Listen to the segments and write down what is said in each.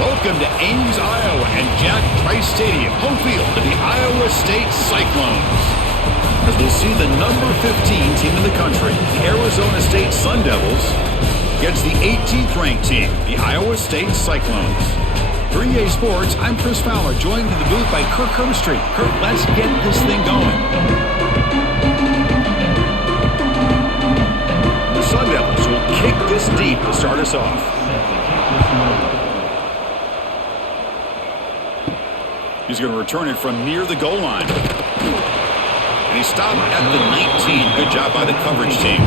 Welcome to Ames, Iowa, and Jack Trice Stadium, home field of the Iowa State Cyclones. As we'll see the number 15 team in the country, the Arizona State Sun Devils, against the 18th ranked team, the Iowa State Cyclones. For EA Sports, I'm Chris Fowler, joined in the booth by Kirk Herbstreit. Kirk, let's get this thing going. The Sun Devils will kick this deep to start us off. He's going to return it from near the goal line. And he stopped at the 19. Good job by the coverage team.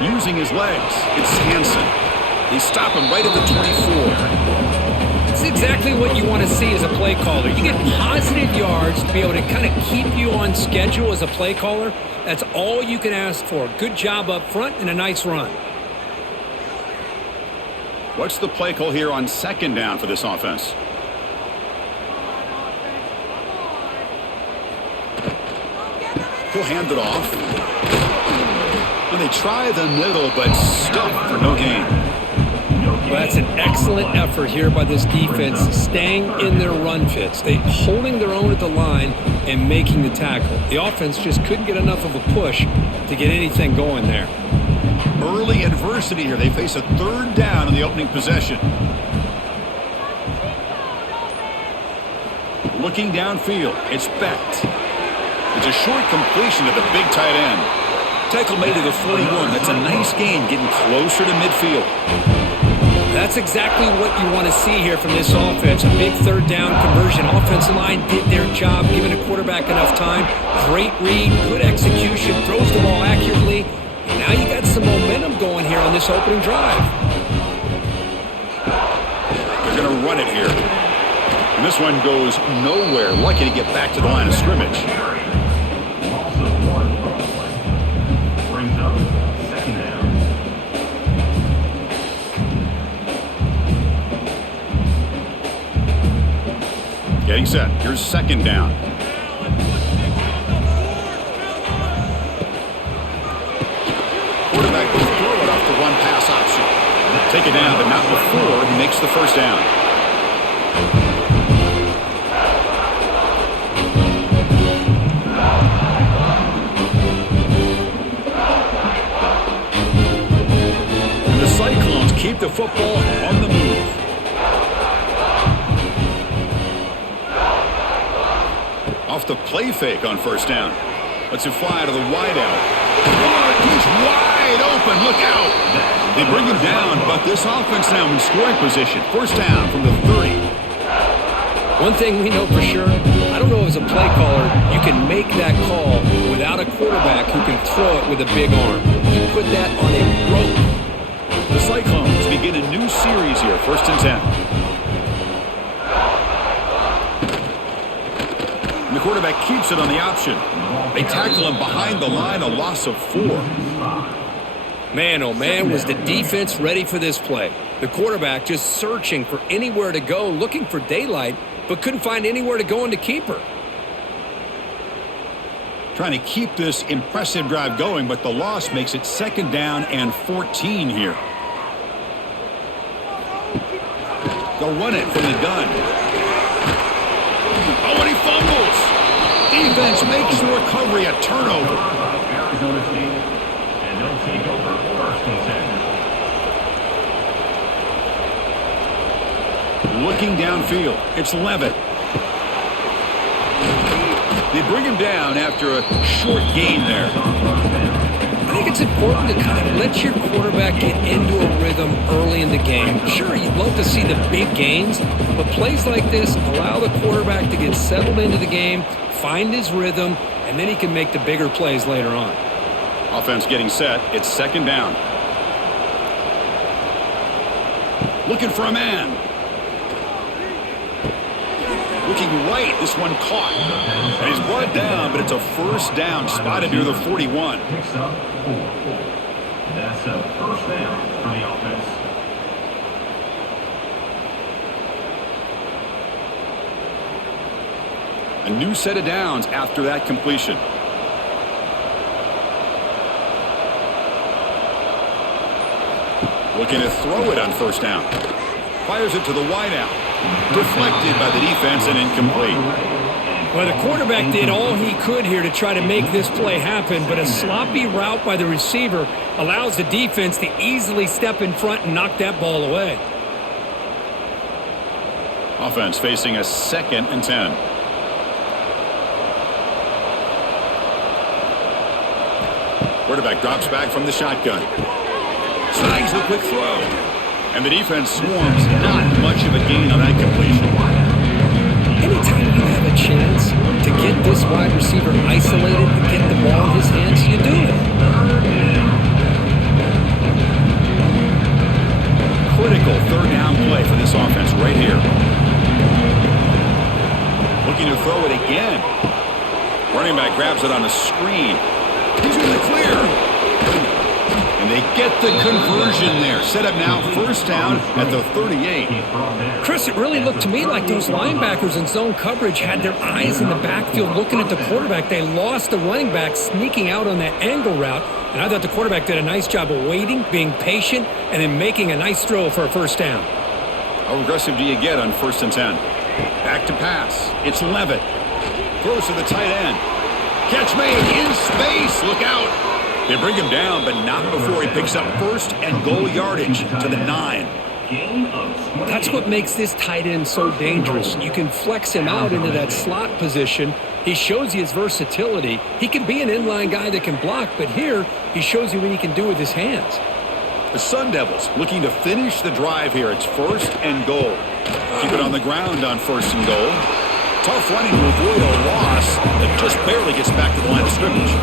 Using his legs, it's Hansen. They stop him right at the 24. It's exactly what you want to see as a play caller. You get positive yards to be able to kind of keep you on schedule as a play caller. That's all you can ask for. Good job up front and a nice run. What's the play call here on second down for this offense? He'll hand it off. And they try the middle, but stuffed for no gain. Well, that's an excellent effort here by this defense, staying in their run fits. They holding their own at the line and making the tackle. The offense just couldn't get enough of a push to get anything going there. Early adversity here. They face a third down in the opening possession. Looking downfield, it's Becht. It's a short completion to the big tight end. Tackle made at the 41. That's a nice gain, getting closer to midfield. That's exactly what you want to see here from this offense. A big third down conversion. Offensive line did their job, giving a quarterback enough time. Great read, good execution, throws the ball accurately. Now you got some momentum going here on this opening drive. They're going to run it here. And this one goes nowhere. Lucky to get back to the line of scrimmage. Getting set. Here's second down. Quarterback will throw it off the one-pass option. Take it down, but not before he makes the first down. And the Cyclones keep the football on the move. Off the play fake on first down. Lets it fly to the wideout. He's wide open. Look out. They bring him down, but this offense now in scoring position. First down from the 30. One thing we know for sure, I don't know as a play caller, you can make that call without a quarterback who can throw it with a big arm. You put that on a rope. The Cyclones begin a new series here. First and 10. And the quarterback keeps it on the option. They tackle him behind the line, a loss of 4. Man, oh man, was the defense ready for this play. The quarterback just searching for anywhere to go, looking for daylight, but couldn't find anywhere to go into keeper. Trying to keep this impressive drive going, but the loss makes it second down and 14 here. They'll run it from the gun. Oh, and he fumbles. Defense makes the recovery a turnover. Arizona State, and they'll take over first and 10. Looking downfield, it's Levitt. They bring him down after a short gain there. I think it's important to kind of let your quarterback get into a rhythm early in the game. Sure, you'd love to see the big gains, but plays like this allow the quarterback to get settled into the game, find his rhythm, and then he can make the bigger plays later on. Offense getting set. It's second down. Looking for a man. Looking right. This one caught. And he's brought down, but it's a first down spotted near the 41. Picks up 4. That's a first down for the offense. A new set of downs after that completion. Looking to throw it on first down. Fires it to the wideout. Deflected by the defense and incomplete. Well, the quarterback did all he could here to try to make this play happen, but a sloppy route by the receiver allows the defense to easily step in front and knock that ball away. Offense facing a 2nd and 10. Quarterback drops back from the shotgun. Snags the quick throw. And the defense swarms. Not much of a gain on that completion. Anytime you have a chance to get this wide receiver isolated and get the ball in his hands, you do it. Critical 3rd down play for this offense right here. Looking to throw it again. Running back grabs it on a screen. He's in the clear. And they get the conversion there. Set up now, first down at the 38. Chris, it really looked to me like those linebackers in zone coverage had their eyes in the backfield looking at the quarterback. They lost the running back sneaking out on that angle route. And I thought the quarterback did a nice job of waiting, being patient, and then making a nice throw for a first down. How aggressive do you get on 1st and 10? Back to pass. It's Levitt. Throws to the tight end. Catch made in space. Look out. They bring him down, but not before he picks up 1st and goal yardage to the 9. That's what makes this tight end so dangerous. You can flex him out into that slot position. He shows you his versatility. He can be an inline guy that can block, but here he shows you what he can do with his hands. The Sun Devils looking to finish the drive here. It's 1st and goal. Keep it on the ground on 1st and goal. Tough running to avoid a loss that just barely gets back to the line of scrimmage.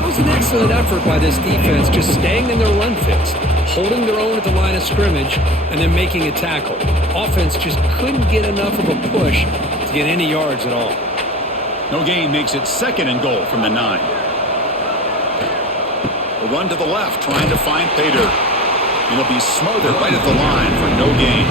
That was an excellent effort by this defense, just staying in their run fits, holding their own at the line of scrimmage, and then making a tackle. Offense just couldn't get enough of a push to get any yards at all. No gain makes it 2nd and goal from the 9. A run to the left, trying to find Pater. It'll be smothered right at the line for no gain.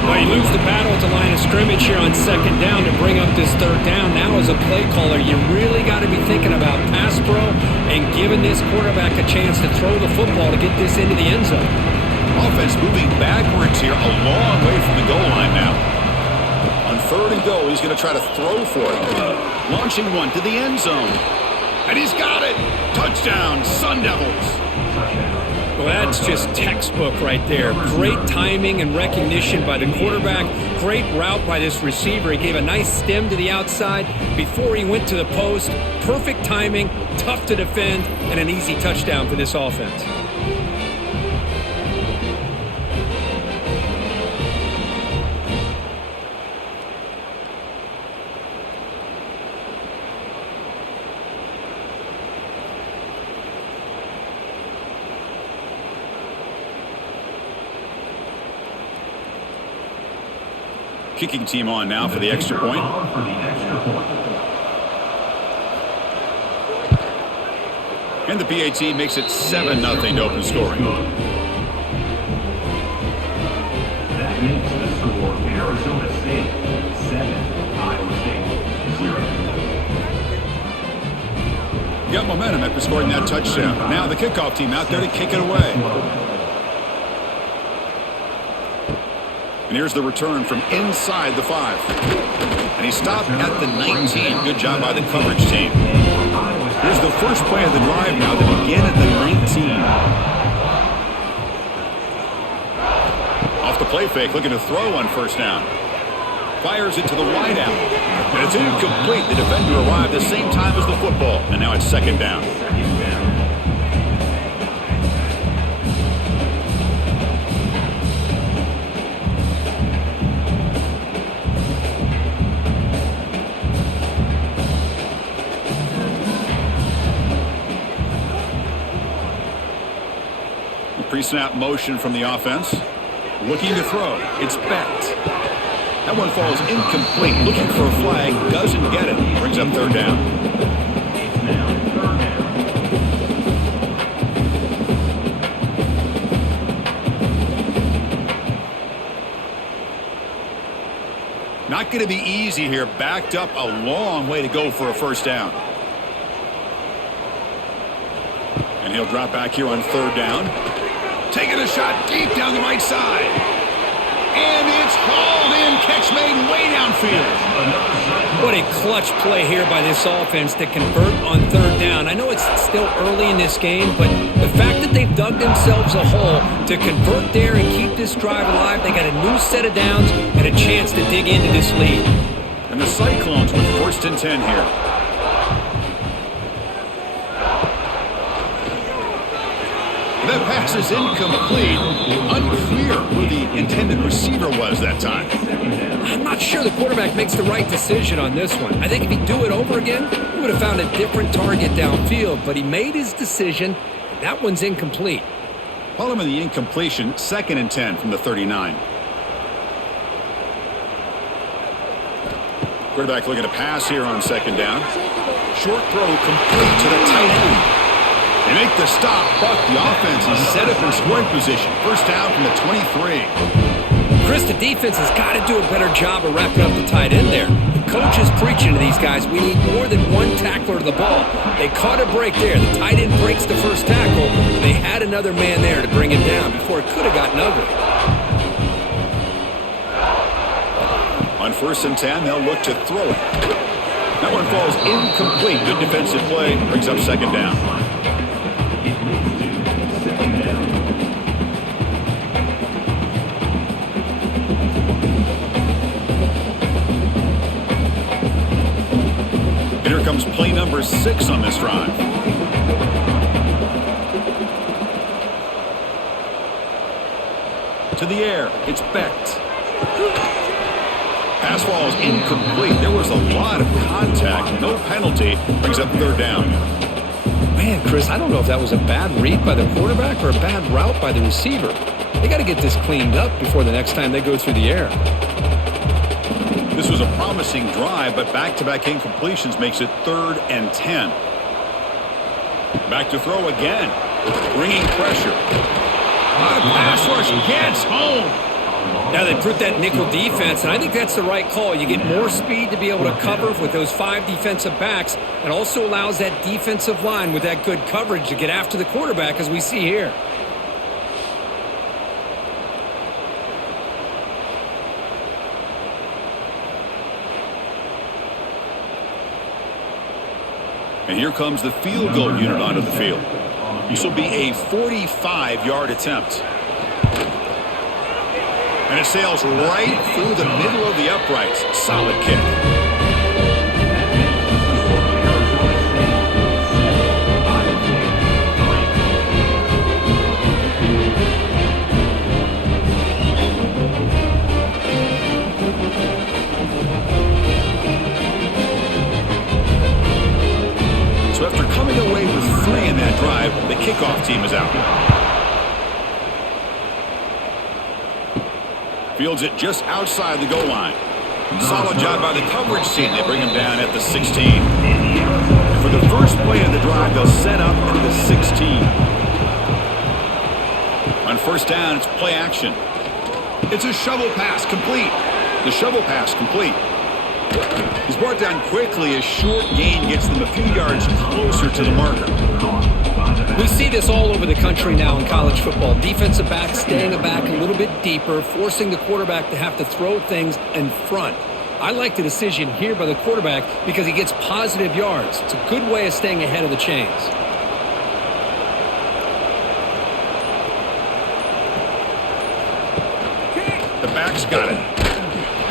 Well, you lose the battle at the line of scrimmage here on 2nd down to bring up this 3rd down. Now as a play caller, you really got to be thinking about pass pro and giving this quarterback a chance to throw the football to get this into the end zone. Offense moving backwards here, a long way from the goal line now. On 3rd and goal, he's going to try to throw for it. Launching one to the end zone. And he's got it. Touchdown, Sun Devils. Well, that's just textbook right there. Great timing and recognition by the quarterback. Great route by this receiver. He gave a nice stem to the outside before he went to the post. Perfect timing, tough to defend, and an easy touchdown for this offense. Kicking team on now for the extra point. And the PAT makes it 7-0 to open scoring. That makes the score Arizona State 7, Iowa State 0. Got momentum after scoring that touchdown. Now the kickoff team out there to kick it away. And here's the return from inside the 5. And he stopped at the 19. Good job by the coverage team. Here's the first play of the drive now to begin at the 19. Off the play fake, looking to throw on 1st down. Fires it to the wideout. And it's incomplete. The defender arrived the same time as the football. And now it's 2nd down. Pre-snap motion from the offense. Looking to throw. It's Becht. That one falls incomplete. Looking for a flag. Doesn't get it. Brings up 3rd down. Not going to be easy here. Backed up a long way to go for a 1st down. And he'll drop back here on 3rd down. Taking a shot deep down the right side. And it's hauled in. Catch made way downfield. What a clutch play here by this offense to convert on third down. I know it's still early in this game, but the fact that they've dug themselves a hole to convert there and keep this drive alive, they got a new set of downs and a chance to dig into this lead. And the Cyclones with 1st and 10 here. That pass is incomplete. Unclear who the intended receiver was that time. I'm not sure the quarterback makes the right decision on this one. I think if he'd do it over again, he would have found a different target downfield, but he made his decision. That one's incomplete. Following the incompletion, 2nd and 10 from the 39. Quarterback looking to pass here on 2nd down. Short throw complete to the tight end. They make the stop, but the offense is set up in scoring position. 1st down from the 23. Chris, the defense has got to do a better job of wrapping up the tight end there. The coach is preaching to these guys, we need more than one tackler to the ball. They caught a break there. The tight end breaks the first tackle. They had another man there to bring him down before it could have gotten ugly. On 1st and 10, they'll look to throw it. That one falls incomplete. Good defensive play. Brings up 2nd down. Here comes play number 6 on this drive. To the air, it's Becht. Pass ball is incomplete. There was a lot of contact, no penalty. Brings up 3rd down. Man, Chris, I don't know if that was a bad read by the quarterback or a bad route by the receiver. They got to get this cleaned up before the next time they go through the air. This was a promising drive, but back-to-back incompletions makes it 3rd and 10. Back to throw again. Bringing pressure. Pass rush gets home. Now they put that nickel defense, and I think that's the right call. You get more speed to be able to cover with those 5 defensive backs. It also allows that defensive line with that good coverage to get after the quarterback, as we see here. And here comes the field goal unit onto the field. This will be a 45-yard attempt. And it sails right through the middle of the uprights. Solid kick. So after coming away with 3 in that drive, the kickoff team is out. Fields it just outside the goal line. Solid job by the coverage team. They bring him down at the 16. And for the first play of the drive, they'll set up at the 16. On 1st down, it's play action. It's a shovel pass complete. The shovel pass complete. He's brought down quickly. A short gain gets them a few yards closer to the marker. We see this all over the country now in college football. Defensive backs staying back a little bit deeper, forcing the quarterback to have to throw things in front. I like the decision here by the quarterback because he gets positive yards. It's a good way of staying ahead of the chains. The back's got it.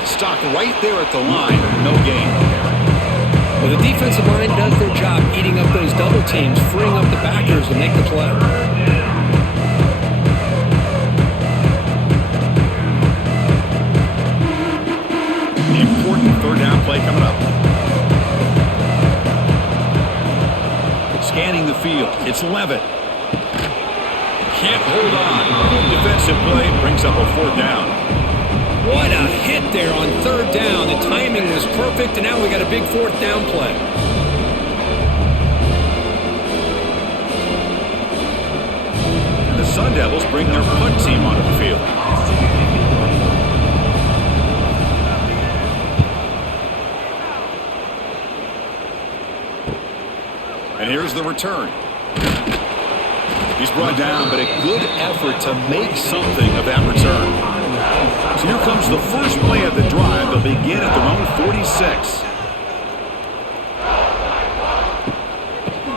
Stopped right there at the line. No gain. Well, the defensive line does their job eating up those double teams, freeing up the backers to make the play. The important 3rd down play coming up. Scanning the field. It's Levitt. Can't hold on. Good defensive play brings up a 4th down. What a hit there on 3rd down. The timing was perfect, and now we got a big 4th down play. And the Sun Devils bring their punt team onto the field. And here's the return. He's brought down, but a good effort to make something of that return. So here comes the first play of the drive. They'll begin at their own 46.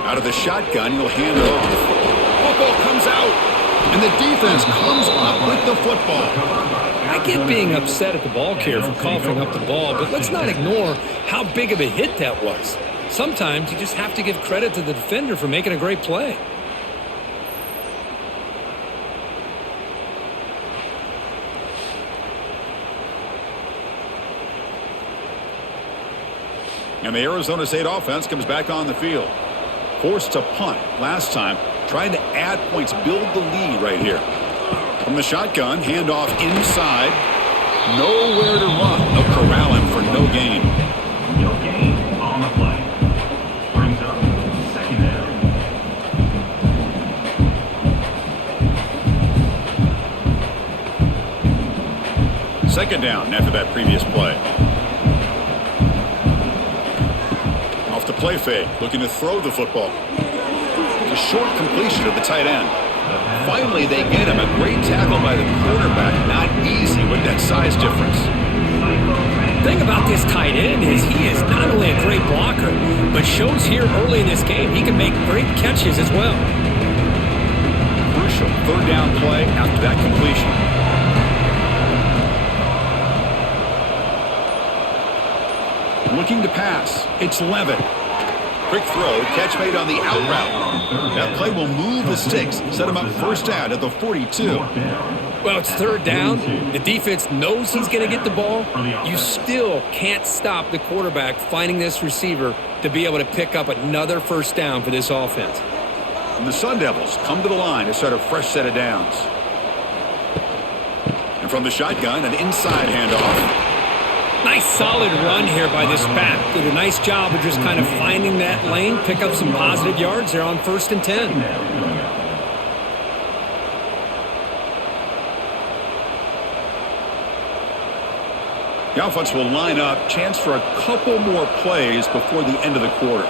Out of the shotgun, he'll hand it off. Football comes out, and the defense comes up with the football. I get being upset at the ball carrier for coughing up the ball, but let's not ignore how big of a hit that was. Sometimes you just have to give credit to the defender for making a great play. And the Arizona State offense comes back on the field. Forced to punt last time, trying to add points, build the lead right here. From the shotgun, handoff inside. Nowhere to run. They'll corral him for no gain. No gain on the play. Brings up second down. Second down after that previous play. Off the play fake, looking to throw the football. A short completion of the tight end. Finally, they get him. A great tackle by the quarterback. Not easy with that size difference. The thing about this tight end is he is not only a great blocker, but shows here early in this game he can make great catches as well. Crucial third down play after that completion. Looking to pass. It's Levitt. Quick throw, catch made on the out route. That play will move the sticks, set him up first down at the 42. Well, it's third down. The defense knows he's going to get the ball. You still can't stop the quarterback finding this receiver to be able to pick up another first down for this offense. And the Sun Devils come to the line to start a fresh set of downs. And from the shotgun, an inside handoff. Nice solid run here by this back. Did a nice job of just kind of finding that lane, pick up some positive yards there on 1st and 10. The offense will line up, chance for a couple more plays before the end of the quarter.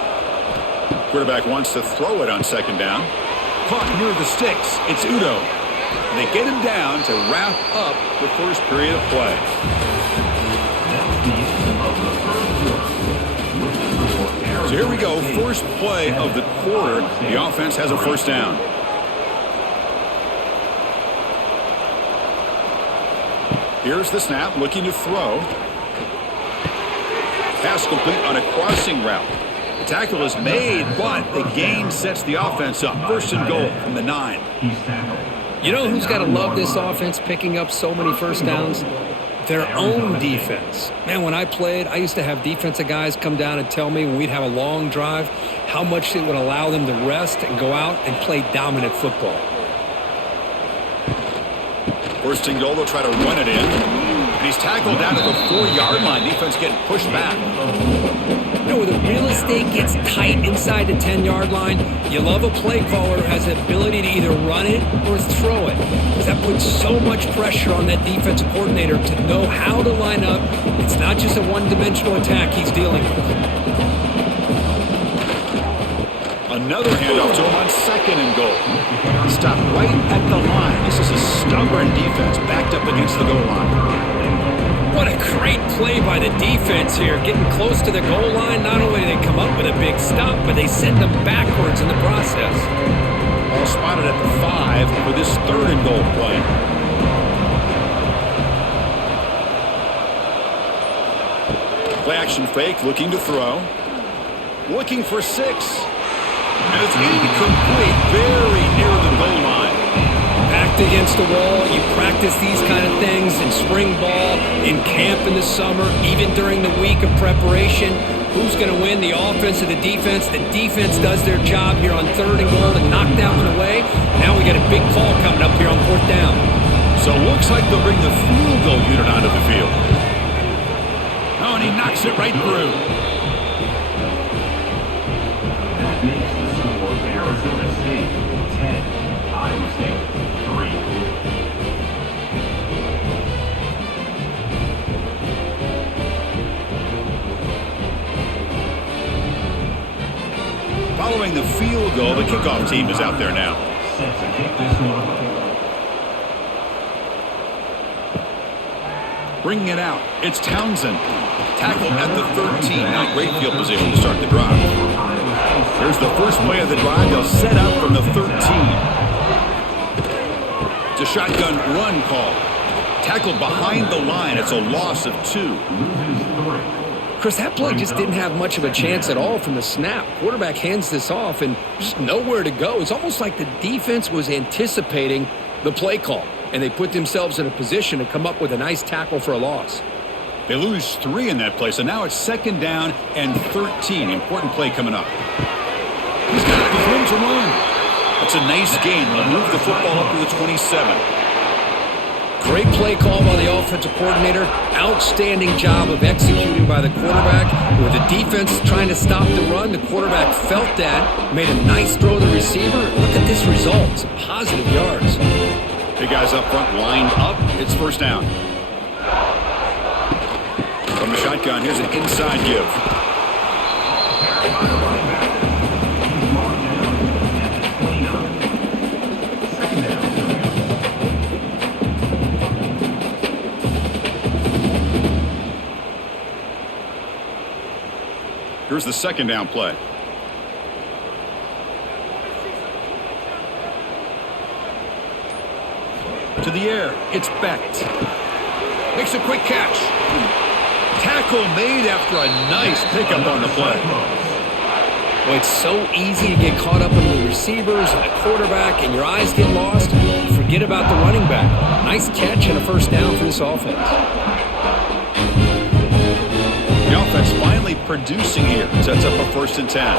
Quarterback wants to throw it on second down. Caught near the sticks. It's Udo. And they get him down to wrap up the first period of play. So here we go, first play of the quarter. The offense has a first down. Here's the snap, looking to throw. Pass complete on a crossing route. The tackle is made, but the gain sets the offense up. First and goal from the 9. You know who's got to love this offense picking up so many first downs? Their own defense. Man, when I played, I used to have defensive guys come down and tell me when we'd have a long drive how much it would allow them to rest and go out and play dominant football. First and goal, they'll try to run it in. And he's tackled down at the 4-yard line. Defense getting pushed back. You know, where the real estate gets tight inside the 10-yard line, you love a play caller who has the ability to either run it or throw it. Because that puts so much pressure on that defensive coordinator to know how to line up. It's not just a one-dimensional attack he's dealing with. Another handoff to him on second and goal. Stop right at the line. This is a stubborn defense backed up against the goal line. What a great play by the defense here. Getting close to the goal line, not only do they come up with a big stop, but they send them backwards in the process. All spotted at the 5 for this third and goal play. Play action fake, looking to throw. Looking for 6. And it's incomplete, very near the goal line. Backed against the wall, you practice these kind of things in spring ball, in camp in the summer, even during the week of preparation. Who's going to win, the offense or the defense? The defense does their job here on third and goal and knock that one away. Now we got a big call coming up here on 4th down. So it looks like they'll bring the field goal unit onto the field. Oh, and he knocks it right through. That makes the score Arizona State 10, Iowa State 3. Following the field goal, the kickoff team is out there now. set to kick this one away. Bringing it out, it's Townsend. Tackle at the 13. Now great field position to start the drive. Here's the first play of the drive. They'll set up from the 13. It's a shotgun run call. Tackled behind the line. It's a loss of 2. Chris, that play just didn't have much of a chance at all from the snap. Quarterback hands this off and just nowhere to go. It's almost like the defense was anticipating the play call, and they put themselves in a position to come up with a nice tackle for a loss. They lose 3 in that play, so now it's 2nd down and 13. Important play coming up. He's got room to run. That's a nice gain. They'll move the football up to the 27. Great play call by the offensive coordinator. Outstanding job of executing by the quarterback. With the defense trying to stop the run, the quarterback felt that, made a nice throw to the receiver. Look at this result. Some positive yards. Big guys up front lined up. It's 1st down. From the shotgun, here's an inside give. Here's the 2nd down play. To the air, it's Becht. Makes a quick catch. Tackle made after a nice pickup on the play. Well, it's so easy to get caught up in the receivers and the quarterback, and your eyes get lost. You forget about the running back. Nice catch and a 1st down for this offense. The offense finally producing here. Sets up a 1st and 10.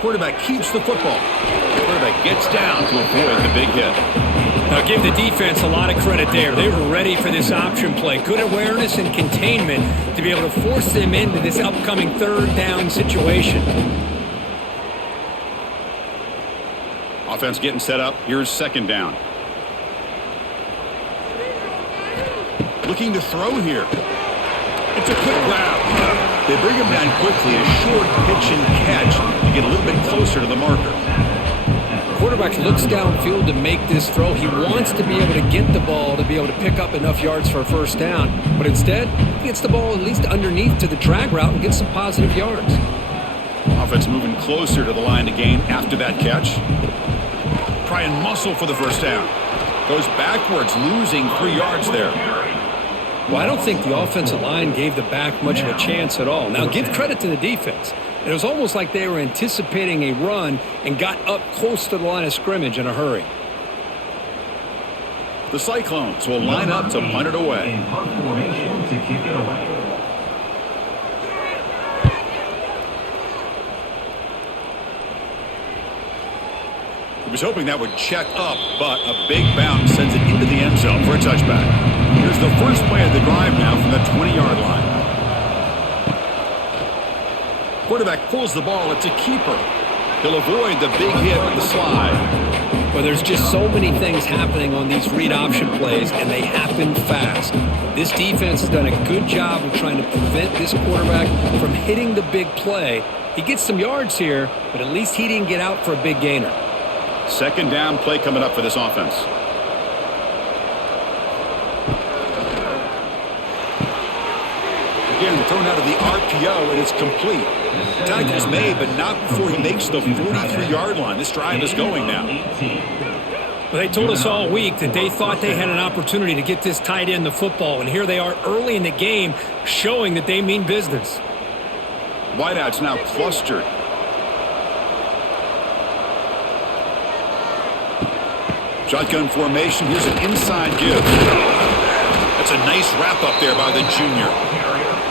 Quarterback keeps the football. Quarterback gets down to avoid the big hit. Now give the defense a lot of credit there. They were ready for this option play. Good awareness and containment to be able to force them into this upcoming 3rd down situation. Offense getting set up. Here's 2nd down. Looking to throw here. It's a quick grab. They bring him down quickly. A short pitch and catch to get a little bit closer to the marker. Quarterback looks downfield to make this throw. He wants to be able to get the ball to be able to pick up enough yards for a 1st down. But instead, he gets the ball at least underneath to the drag route and gets some positive yards. Offense moving closer to the line to gain after that catch. Try and muscle for the 1st down. Goes backwards, losing 3 yards there. Well, I don't think the offensive line gave the back much of a chance at all. Now, give credit to the defense. It was almost like they were anticipating a run and got up close to the line of scrimmage in a hurry. The Cyclones will line up to punt it away. In punt formation to kick it away. He was hoping that would check up, but a big bounce sends it into the end zone for a touchback. Here's the first play of the drive now from the 20-yard line. Quarterback pulls the ball. It's a keeper. He'll avoid the big hit with the slide. Well, there's just so many things happening on these read option plays, and they happen fast. This defense has done a good job of trying to prevent this quarterback from hitting the big play. He gets some yards here, but at least he didn't get out for a big gainer. 2nd down play coming up for this offense. Again, thrown out of the RPO, and it's complete. Tackle's made, but not before he makes the 43-yard line. This drive is going now. Well, they told us all week that they thought they had an opportunity to get this tight end the football, and here they are early in the game showing that they mean business. Wideouts now clustered. Shotgun formation. Here's an inside give. That's a nice wrap up there by the junior.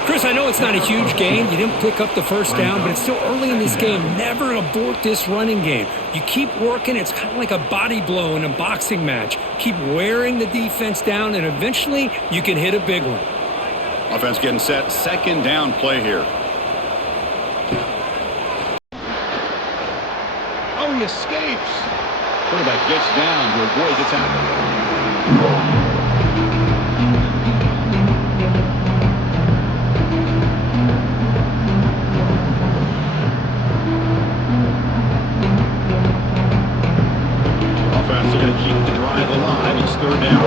Chris, I know it's not a huge gain. You didn't pick up the 1st down, but it's still early in this game. Never abort this running game. You keep working. It's kind of like a body blow in a boxing match. Keep wearing the defense down, and eventually you can hit a big one. Offense getting set. 2nd down play here. Oh, he escapes. Quarterback gets down to avoid the tackle. third down.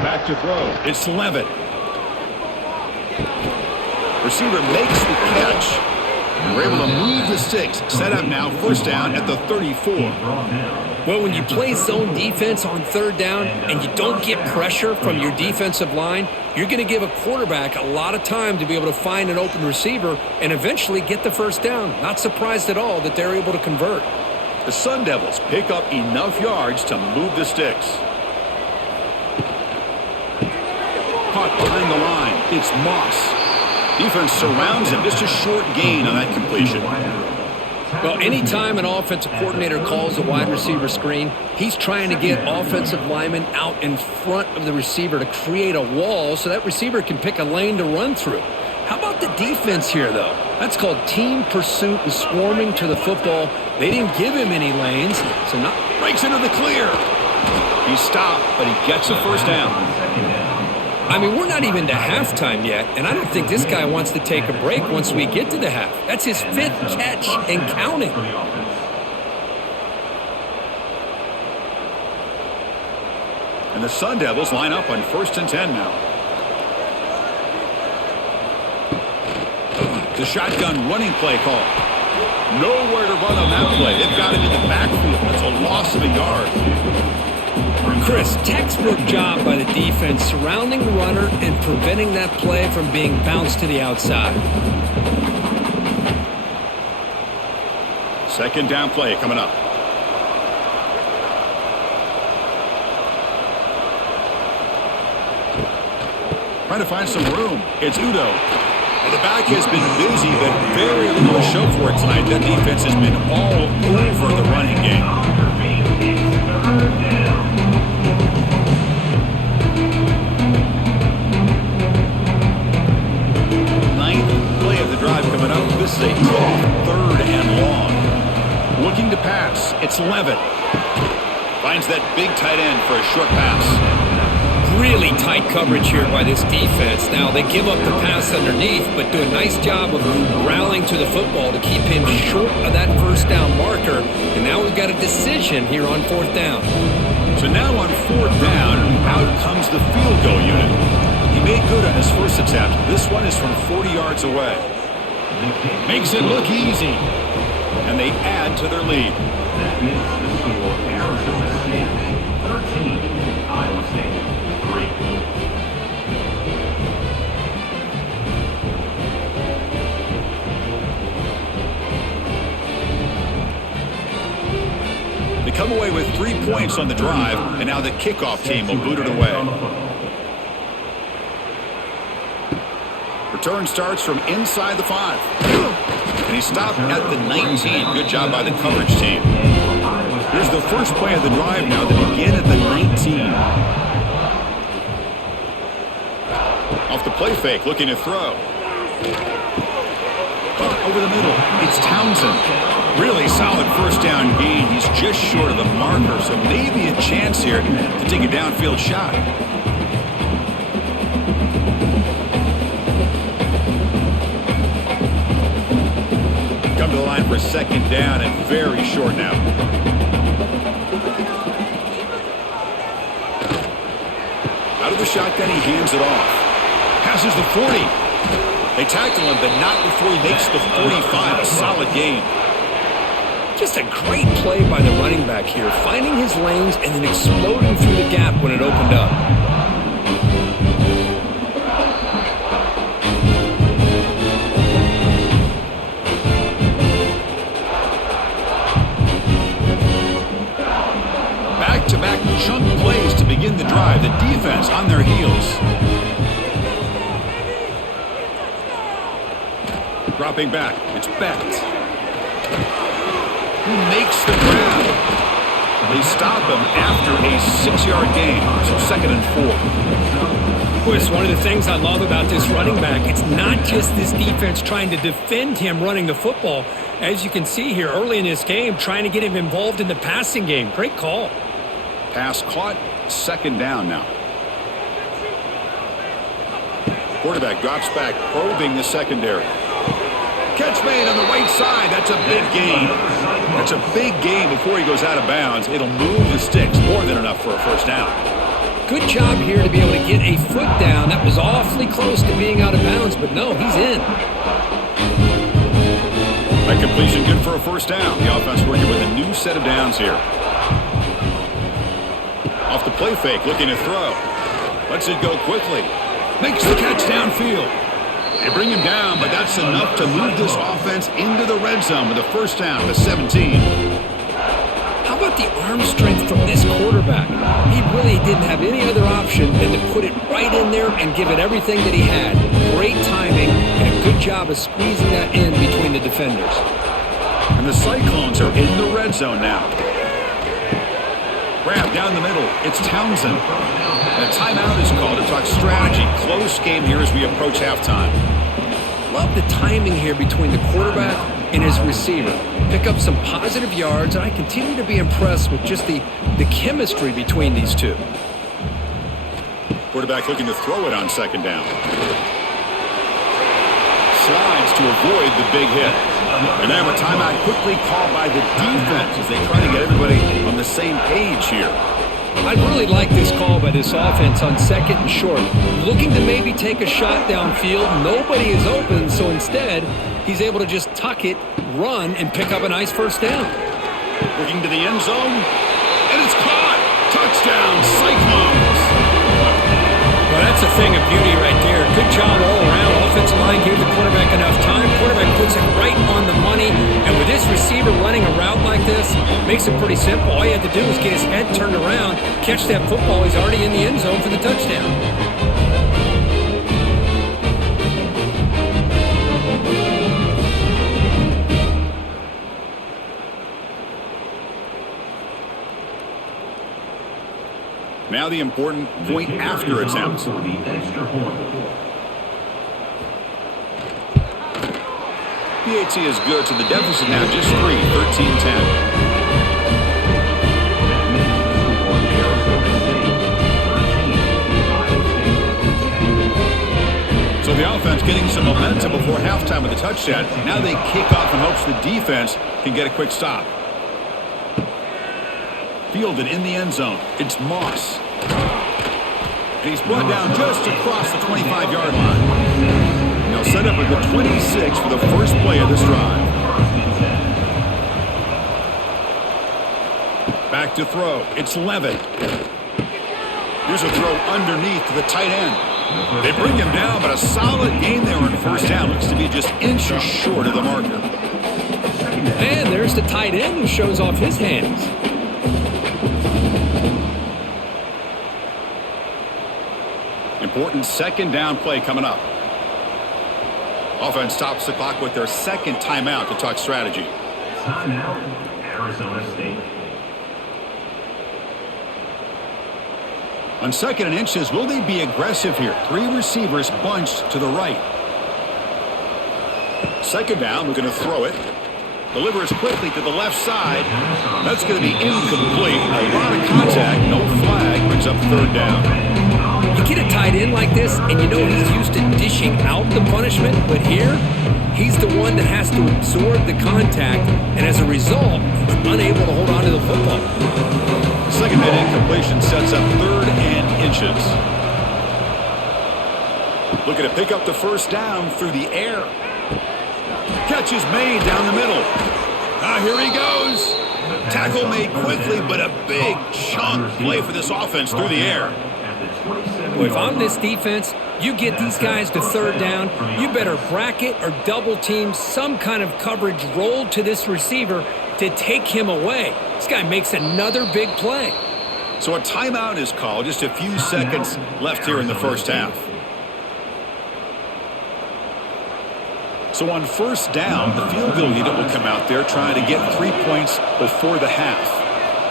Back to throw. It's Levitt. Receiver makes the catch. And we're able to move the sticks. Set up now, first down at the 34. Well, when you play zone defense on third down and you don't get pressure from your defensive line, you're going to give a quarterback a lot of time to be able to find an open receiver and eventually get the first down. Not surprised at all that they're able to convert. The Sun Devils pick up enough yards to move the sticks. Caught behind the line. It's Moss. Defense surrounds him. Just a short gain on that completion. Well, anytime an offensive coordinator calls a wide receiver screen, he's trying to get offensive linemen out in front of the receiver to create a wall so that receiver can pick a lane to run through. How about the defense here, though? That's called team pursuit and swarming to the football. They didn't give him any lanes, so now Breaks into the clear. He stopped, but he gets a first down. I mean, we're not even to halftime yet, and I don't think this guy wants to take a break once we get to the half. That's his fifth catch and counting. And the Sun Devils line up on 1st and 10 now. The shotgun running play call. Nowhere to run on that play. They've got him in the backfield. That's a loss of a yard. Chris, textbook job by the defense surrounding the runner and preventing that play from being bounced to the outside. Second down play coming up. Trying to find some room. It's Udo. Well, the back has been busy, but very little to show for it tonight. That defense has been all over the running game. Coming up, this is a 3rd and long. Looking to pass, it's Levitt. Finds that big tight end for a short pass. Really tight coverage here by this defense. Now, they give up the pass underneath, but do a nice job of rallying to the football to keep him short of that first down marker. And now we've got a decision here on 4th down. So now on 4th down, out comes the field goal unit. He made good on his first attempt. This one is from 40 yards away. Makes it look easy. And they add to their lead. That makes the score Arizona State 13, Iowa State 3. They come away with 3 points on the drive, and now the kickoff team will boot it away. Return starts from inside the 5. And he stopped at the 19. Good job by the coverage team. Here's the first play of the drive now. They begin at the 19. Off the play fake, looking to throw. Over the middle, it's Townsend. Really solid first down gain. He's just short of the marker, so maybe a chance here to take a downfield shot. Come to the line for a second down and very short now. Out of the shotgun, he hands it off. Passes the 40. They tackle him, but not before he makes the 45. A solid gain. Just a great play by the running back here, finding his lanes and then exploding through the gap when it opened up. Back-to-back chunk plays to begin the drive. The defense on their heels. Dropping back, it's Beck. Who makes the grab? They stop him after a 6-yard gain, so 2nd and 4. Chris, one of the things I love about this running back, it's not just this defense trying to defend him running the football. As you can see here early in this game, trying to get him involved in the passing game. Great call. Pass caught, 2nd down now. Quarterback drops back, probing the secondary. Catch made on the right side. That's a big gain. That's a big gain before he goes out of bounds. It'll move the sticks more than enough for a first down. Good job here to be able to get a foot down. That was awfully close to being out of bounds, but no, he's in. That completion good for a first down. The offense working with a new set of downs here. Off the play fake, looking to throw. Lets it go quickly. Makes the catch downfield. They bring him down, but that's enough to move this offense into the red zone with a first down to 17. How about the arm strength from this quarterback? He really didn't have any other option than to put it right in there and give it everything that he had. Great timing and a good job of squeezing that in between the defenders. And the Cyclones are in the red zone now. Grab down the middle. It's Townsend. And a timeout is called to talk strategy. Close game here as we approach halftime. Love the timing here between the quarterback and his receiver. Pick up some positive yards, and I continue to be impressed with just the chemistry between these two. Quarterback looking to throw it on second down. Slides to avoid the big hit. And now a timeout quickly called by the defense as they try to get everybody on the same page here. I really like this call by this offense on second and short. Looking to maybe take a shot downfield. Nobody is open, so instead, he's able to just tuck it, run, and pick up a nice first down. Looking to the end zone, and it's caught! Touchdown, Cyclones! Well, that's a thing of beauty right there. Good job all around. Offensive line gave the quarterback enough time. Quarterback puts it right on the money. And with this receiver running a route like this, makes it pretty simple. All you have to do is get his head turned around, catch that football. He's already in the end zone for the touchdown. Now the important point after attempt. For the extra point. PAT is good, so the deficit now just 3, 13-10. So the offense getting some momentum before halftime with a touchdown. Now they kick off in hopes the defense can get a quick stop. Fielded in the end zone. It's Moss. And he's brought down just across the 25-yard line. Now set up at the 26 for the first play of this drive. Back to throw. It's Levitt. Here's a throw underneath to the tight end. They bring him down, but a solid gain there on first down. Looks to be just inches short of the marker. And there's the tight end who shows off his hands. Important second down play coming up. Offense stops the clock with their second timeout to talk strategy. Timeout, Arizona State. On second and inches, will they be aggressive here? 3 receivers bunched to the right. Second down, we're going to throw it. Delivers quickly to the left side. That's going to be incomplete. A lot of contact, no flag, brings up third down. You get a tight end like this, and you know he's used to dishing out the punishment, but here, he's the one that has to absorb the contact, and as a result, he's unable to hold on to the football. The second hit incompletion sets up third and inches. Looking to pick up the first down through the air. Catch is made down the middle. Here he goes. Tackle made quickly, but a big chunk play for this offense through the air. Well, if I'm this defense, you get these guys to third down, you better bracket or double team some kind of coverage roll to this receiver to take him away. This guy makes another big play. So a timeout is called. Just a few seconds left here in the first half. So on first down, the field goal unit will come out there trying to get 3 points before the half.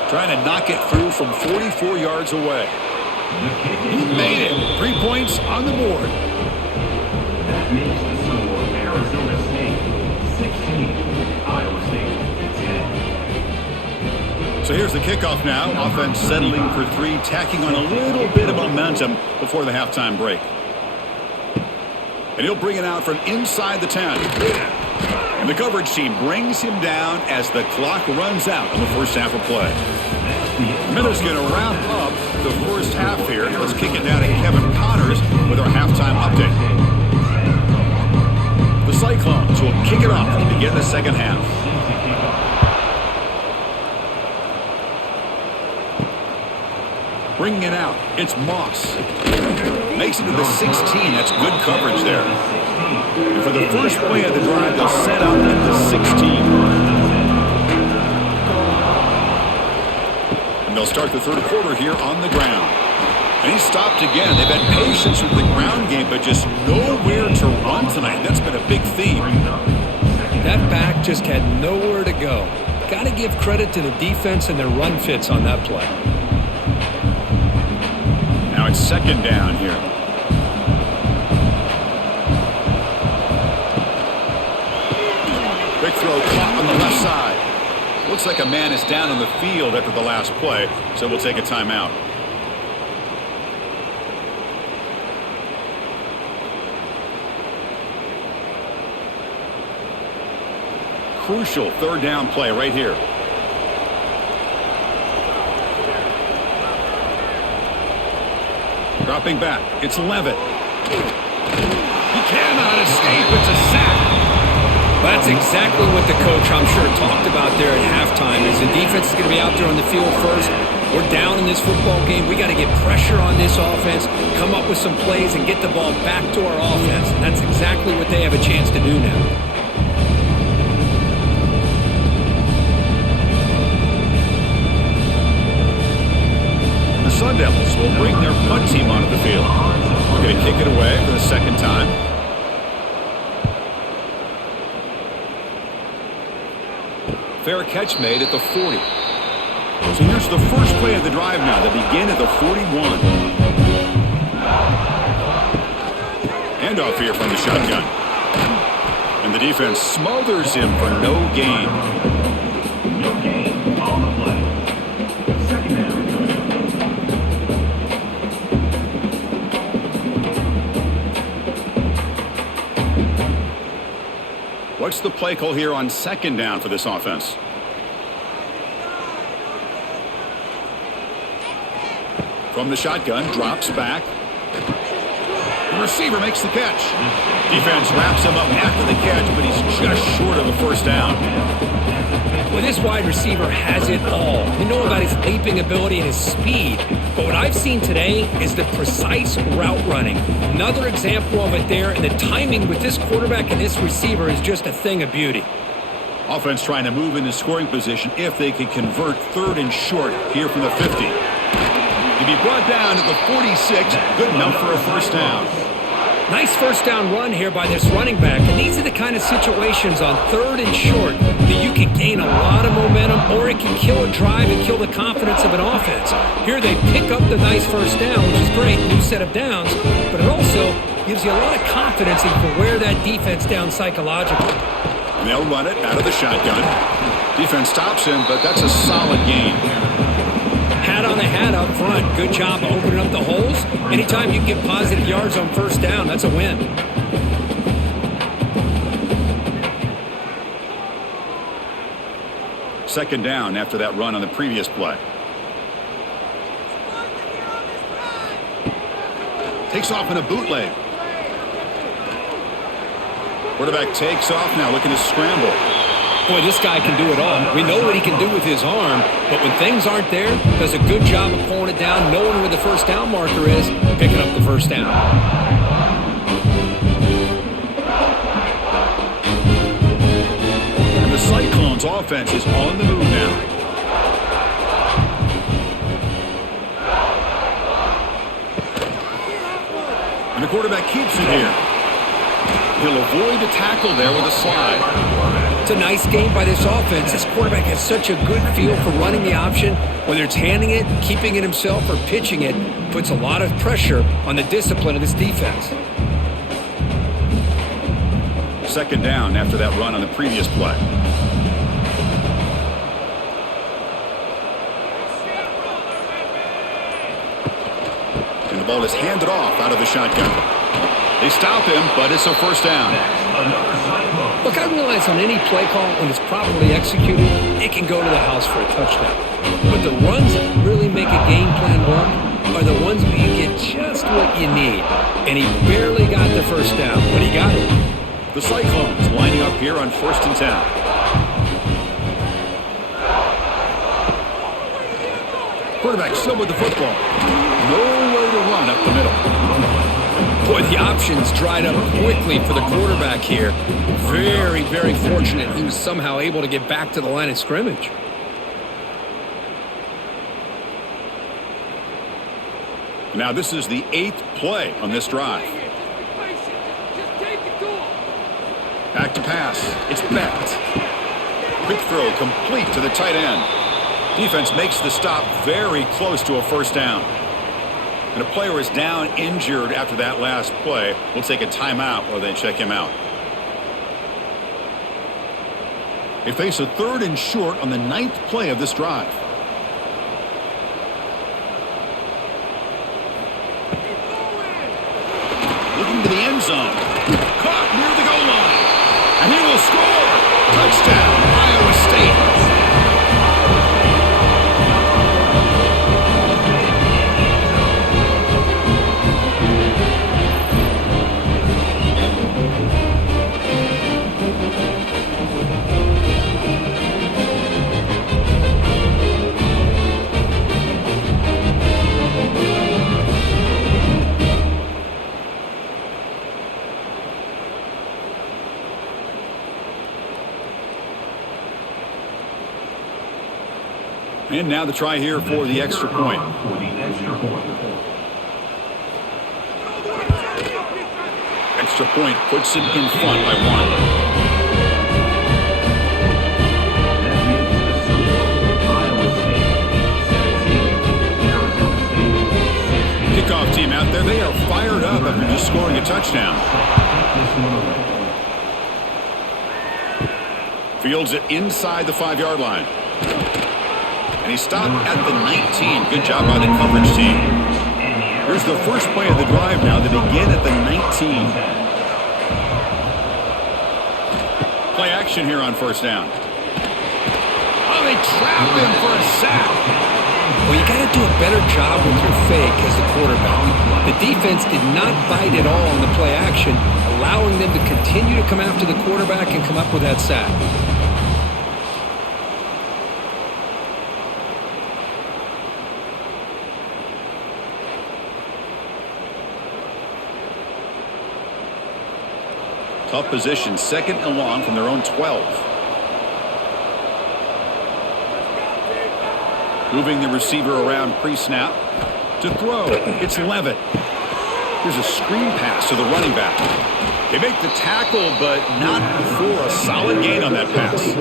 Trying to knock it through from 44 yards away. He made it. 3 points on the board. That makes the score Arizona State 16, Iowa State 10. So here's the kickoff now. Offense settling for 3, tacking on a little bit of momentum before the halftime break. And he'll bring it out from inside the 10. The coverage team brings him down as the clock runs out on the first half of play. Miller's going to wrap up the first half here. Let's kick it down to Kevin Connors with our halftime update. The Cyclones will kick it off to begin the second half. Bringing it out, it's Moss. Makes it to the 16. That's good coverage there. And for the first play of the drive, they'll set up at the 16. And they'll start the third quarter here on the ground. And he stopped again. They've had patience with the ground game, but just nowhere to run tonight. That's been a big theme. That back just had nowhere to go. Got to give credit to the defense and their run fits on that play. Now it's second down here. Big throw caught on the left side. Looks like a man is down on the field after the last play, so we'll take a timeout. Crucial third down play right here. Dropping back, it's Levitt. He cannot escape, it's a sack. That's exactly what the coach, I'm sure, talked about there at halftime. Is the defense is going to be out there on the field first. We're down in this football game. We got to get pressure on this offense, come up with some plays, and get the ball back to our offense. And that's exactly what they have a chance to do now. The Sun Devils will bring their punt team onto the field. We're going to kick it away for the second time. Fair catch made at the 40. So here's the first play of the drive now. They begin at the 41. Handoff here from the shotgun. And the defense smothers him for no gain. No gain on the play. Second down. What's the play call here on second down for this offense? From the shotgun, drops back. The receiver makes the catch. Defense wraps him up after the catch, but he's just short of a first down. Well, this wide receiver has it all. We know about his leaping ability and his speed, but what I've seen today is the precise route running. Another example of it there, and the timing with this quarterback and this receiver is just a thing of beauty. Offense trying to move into scoring position if they can convert third and short here from the 50. To be brought down to the 46, good enough for a first down. Nice first down run here by this running back. And these are the kind of situations on third and short that you can gain a lot of momentum, or it can kill a drive and kill the confidence of an offense. Here they pick up the nice first down, which is great, new set of downs, but it also gives you a lot of confidence in for wear that defense down psychologically. And they'll run it out of the shotgun. Defense stops him, but that's a solid gain. Hat on the hat up front. Good job opening up the holes. Anytime you can get positive yards on first down, that's a win. Second down after that run on the previous play. Takes off in a bootleg. Quarterback takes off now, looking to scramble. Boy, this guy can do it all. We know what he can do with his arm, but when things aren't there, does a good job of pulling it down, knowing where the first down marker is, picking up the first down. And the Cyclones offense is on the move now. And the quarterback keeps it here. He'll avoid the tackle there with a slide. It's a nice game by this offense. This quarterback has such a good feel for running the option. Whether it's handing it, keeping it himself, or pitching it, puts a lot of pressure on the discipline of this defense. Second down after that run on the previous play. And the ball is handed off out of the shotgun. They stop him, but it's a first down. Look, I realize on any play call, when it's properly executed, it can go to the house for a touchdown. But the runs that really make a game plan work are the ones where you get just what you need. And he barely got the first down, but he got it. The Cyclones lining up here on 1st and 10. Quarterback still with the football. No way to run up the middle. Boy, the options dried up quickly for the quarterback here. Very, very fortunate he was somehow able to get back to the line of scrimmage. Now this is the 8th play on this drive. Back to pass. It's Becht. Quick throw complete to the tight end. Defense makes the stop very close to a first down. And a player is down injured after that last play. We'll take a timeout or then check him out. They face a 3rd and short on the 9th play of this drive. Looking to the end zone. Caught near the goal line. And he will score. Touchdown, Iowa State. And now the try here for the extra point. Extra point puts it in front by 1. Kickoff team out there, they are fired up after just scoring a touchdown. Fields it inside the 5-yard line. And he stopped at the 19. Good job by the coverage team. Here's the first play of the drive now. They begin at the 19. Play action here on first down. Oh, they trap him for a sack. Well, you got to do a better job with your fake as the quarterback. The defense did not bite at all on the play action, allowing them to continue to come after the quarterback and come up with that sack. Tough position, 2nd and long from their own 12. Moving the receiver around pre-snap. To throw, it's Levitt. Here's a screen pass to the running back. They make the tackle, but not before a solid gain on that pass.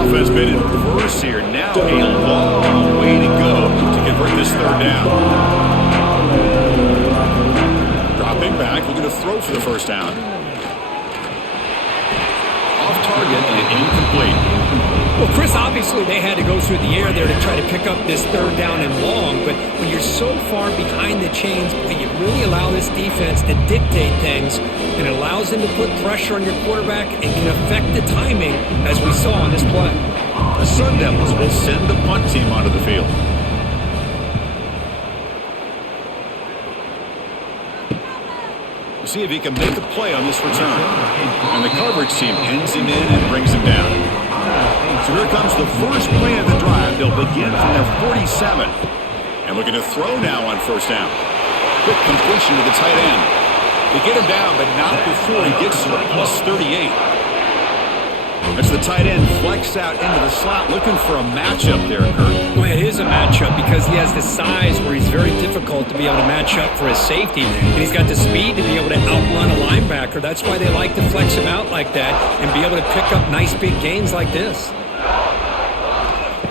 Offense been in reverse here. Now a long way to go to convert this 3rd down. Dropping back, looking to throw for the first down. Off target and incomplete. Well, Chris, obviously they had to go through the air there to try to pick up this 3rd down and long, but when you're so far behind the chains, you really allow this defense to dictate things, and it allows them to put pressure on your quarterback and can affect the timing, as we saw on this play. The Sun Devils will send the punt team onto the field. We'll see if he can make a play on this return. And the coverage team pins him in and brings him down. So here comes the first play of the drive. They'll begin from their 47. And looking to throw now on first down. Quick completion to the tight end. They get him down, but not before he gets to the plus 38. As the tight end flex out into the slot, looking for a matchup there, Kurt. Well, it is a matchup because he has the size where he's very difficult to be able to match up for his safety. And he's got the speed to be able to outrun a linebacker. That's why they like to flex him out like that and be able to pick up nice big gains like this.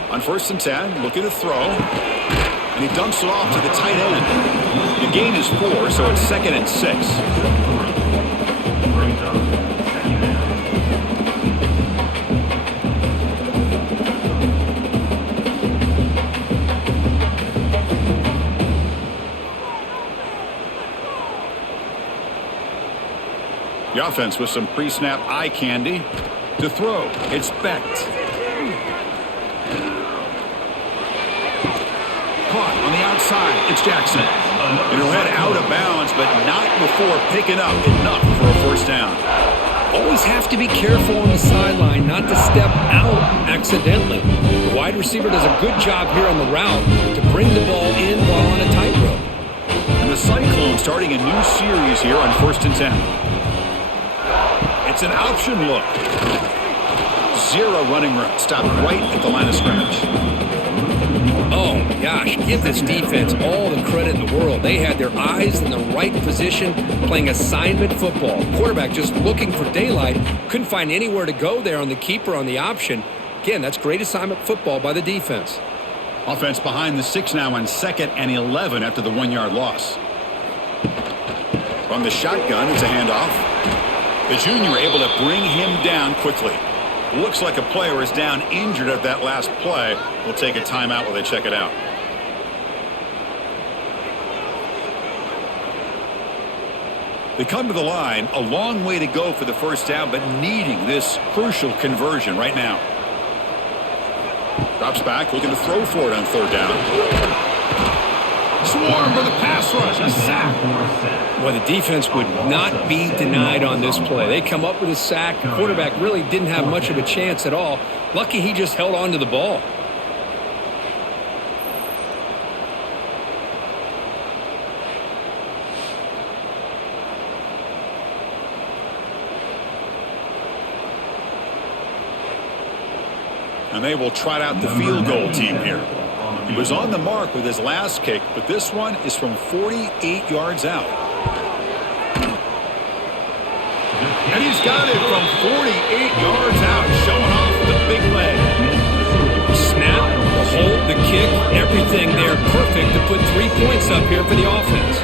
On 1st and 10, looking to throw. And he dumps it off to the tight end. The gain is 4, so it's 2nd and 6. The offense with some pre-snap eye candy. To throw, it's Becht. Caught on the outside, it's Jackson. It'll head out of bounds, but not before picking up enough for a first down. Always have to be careful on the sideline not to step out accidentally. The wide receiver does a good job here on the route to bring the ball in while on a tightrope. And the Cyclones starting a new series here on 1st and 10. It's an option look. Zero running room. Stopped right at the line of scrimmage. Oh, my gosh. Give this defense all the credit in the world. They had their eyes in the right position, playing assignment football. Quarterback just looking for daylight. Couldn't find anywhere to go there on the keeper on the option. Again, that's great assignment football by the defense. Offense behind the 6 now on 2nd and 11 after the 1-yard loss. From the shotgun, it's a handoff. The junior able to bring him down quickly. Looks like a player is down injured at that last play. We'll take a timeout while they check it out. They come to the line, a long way to go for the first down, but needing this crucial conversion right now. Drops back, looking to throw for it on 3rd down. Swarm for the pass rush, a sack. Well, the defense would not be denied on this play. They come up with a sack. The quarterback really didn't have much of a chance at all. Lucky he just held on to the ball. And they will trot out the field goal team here. He was on the mark with his last kick, but this one is from 48 yards out. And he's got it from 48 yards out, showing off the big leg. Snap, the hold, the kick, everything there perfect to put 3 points up here for the offense.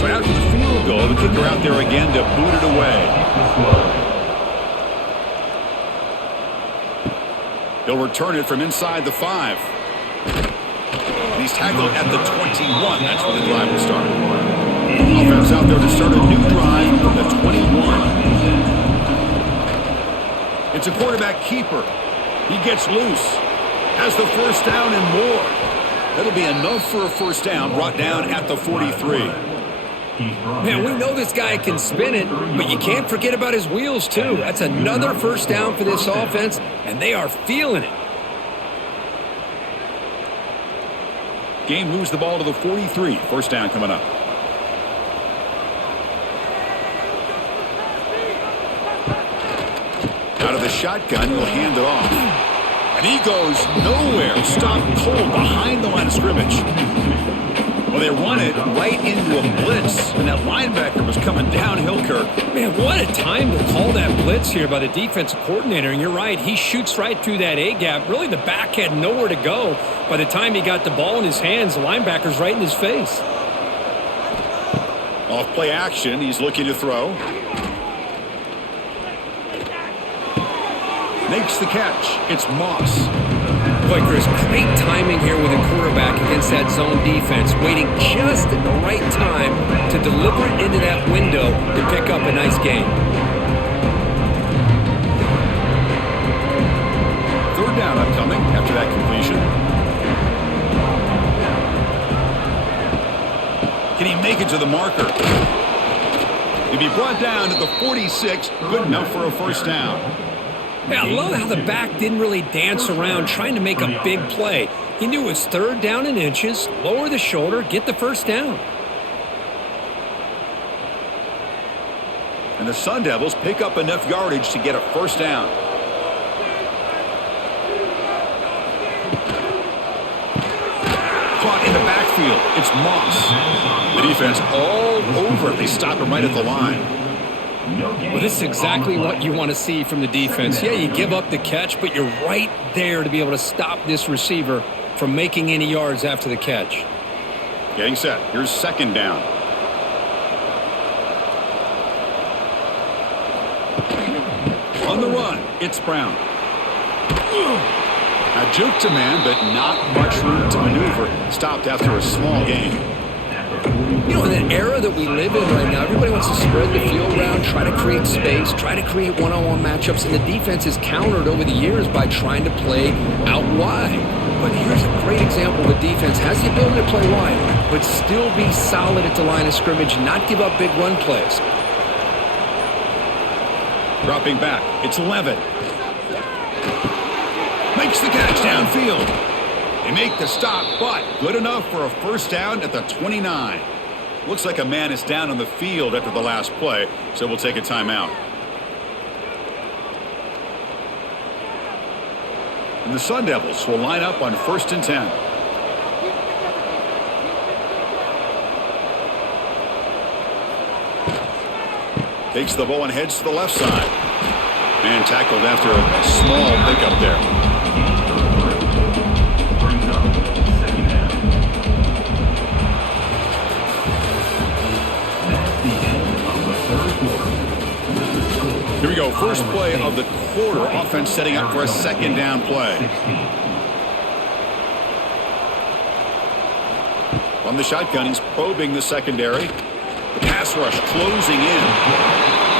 So after the field goal, the kicker out there again to boot it away. He'll return it from inside the 5. And he's tackled at the 21. That's where the drive will start. Offense out there to start a new drive from the 21. It's a quarterback keeper. He gets loose. Has the first down and more. That'll be enough for a first down, brought down at the 43. Man, we know this guy can spin it, but you can't forget about his wheels, too. That's another first down for this offense, and they are feeling it. Game moves the ball to the 43. First down coming up. Out of the shotgun, he'll hand it off. And he goes nowhere. Stopped cold behind the line of scrimmage. Well, they run it right into a blitz, and that linebacker was coming downhill, Kirk. Man, what a time to call that blitz here by the defensive coordinator. And you're right, he shoots right through that A-gap. Really, the back had nowhere to go. By the time he got the ball in his hands, the linebacker's right in his face. Off play action, he's looking to throw. Makes the catch. It's Moss. Boy, Chris, great timing here with a quarterback against that zone defense, waiting just at the right time to deliver it into that window to pick up a nice gain. 3rd down upcoming after that completion. Can he make it to the marker? He'll be brought down to the 46, good enough for a first down. Yeah, I love how the back didn't really dance around trying to make a big play. He knew it was 3rd down in inches, lower the shoulder, get the first down. And the Sun Devils pick up enough yardage to get a first down. Caught in the backfield. It's Moss. The defense all over it. They stop him right at the line. Well, this is exactly what you want to see from the defense. Yeah, you give up the catch, but you're right there to be able to stop this receiver from making any yards after the catch. Getting set. Here's 2nd down. On the run, it's Brown. Now Juke to man, but not much room to maneuver. Stopped after a small gain. You know, in the era that we live in right now, everybody wants to spread the field around, try to create space, try to create one-on-one matchups, and the defense is countered over the years by trying to play out wide. But here's a great example of a defense has the ability to play wide, but still be solid at the line of scrimmage, not give up big run plays. Dropping back, it's 11. Makes the catch downfield. They make the stop, but good enough for a first down at the 29. Looks like a man is down on the field after the last play, so we'll take a timeout. And the Sun Devils will line up on 1st and 10. Takes the ball and heads to the left side. And tackled after a small pickup there. Here we go. First play of the quarter. Offense setting up for a second down play. On the shotgun, he's probing the secondary. The pass rush closing in.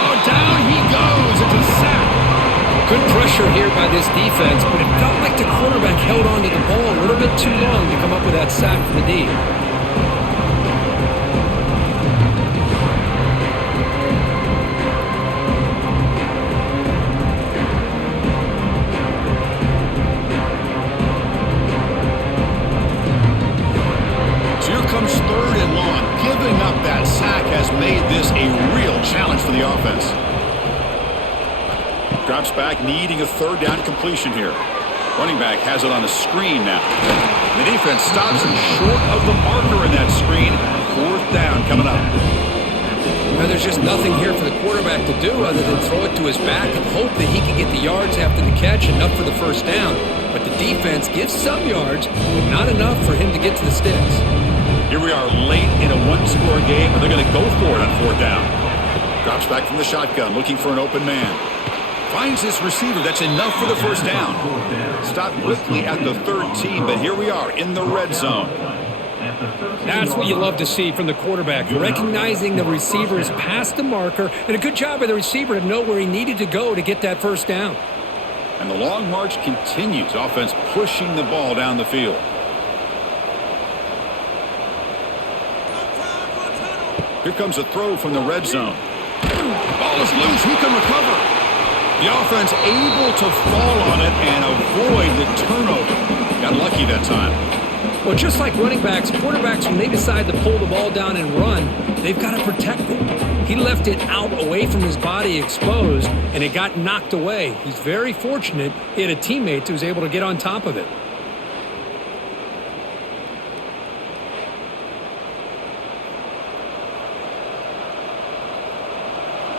Oh, down he goes. It's a sack. Good pressure here by this defense, but it felt like the quarterback held on to the ball a little bit too long to come up with that sack for the D. Comes 3rd and long. Giving up that sack has made this a real challenge for the offense. Drops back, needing a 3rd down completion here. Running back has it on a screen now. The defense stops him short of the marker in that screen. 4th down coming up. Now, there's just nothing here for the quarterback to do other than throw it to his back and hope that he can get the yards after the catch, enough for the first down. But the defense gives some yards, but not enough for him to get to the sticks. Here we are late in a one-score game, and they're going to go for it on 4th down. Drops back from the shotgun, looking for an open man. Finds this receiver. That's enough for the first down. Stopped quickly at the 13, but here we are in the red zone. That's what you love to see from the quarterback, recognizing the receiver is past the marker, and a good job by the receiver to know where he needed to go to get that first down. And the long march continues. Offense pushing the ball down the field. Here comes a throw from the red zone. Ball is loose. Who can recover? The offense able to fall on it and avoid the turnover. Got lucky that time. Well, just like running backs, quarterbacks, when they decide to pull the ball down and run, they've got to protect it. He left it out away from his body exposed, and it got knocked away. He's very fortunate he had a teammate who was able to get on top of it.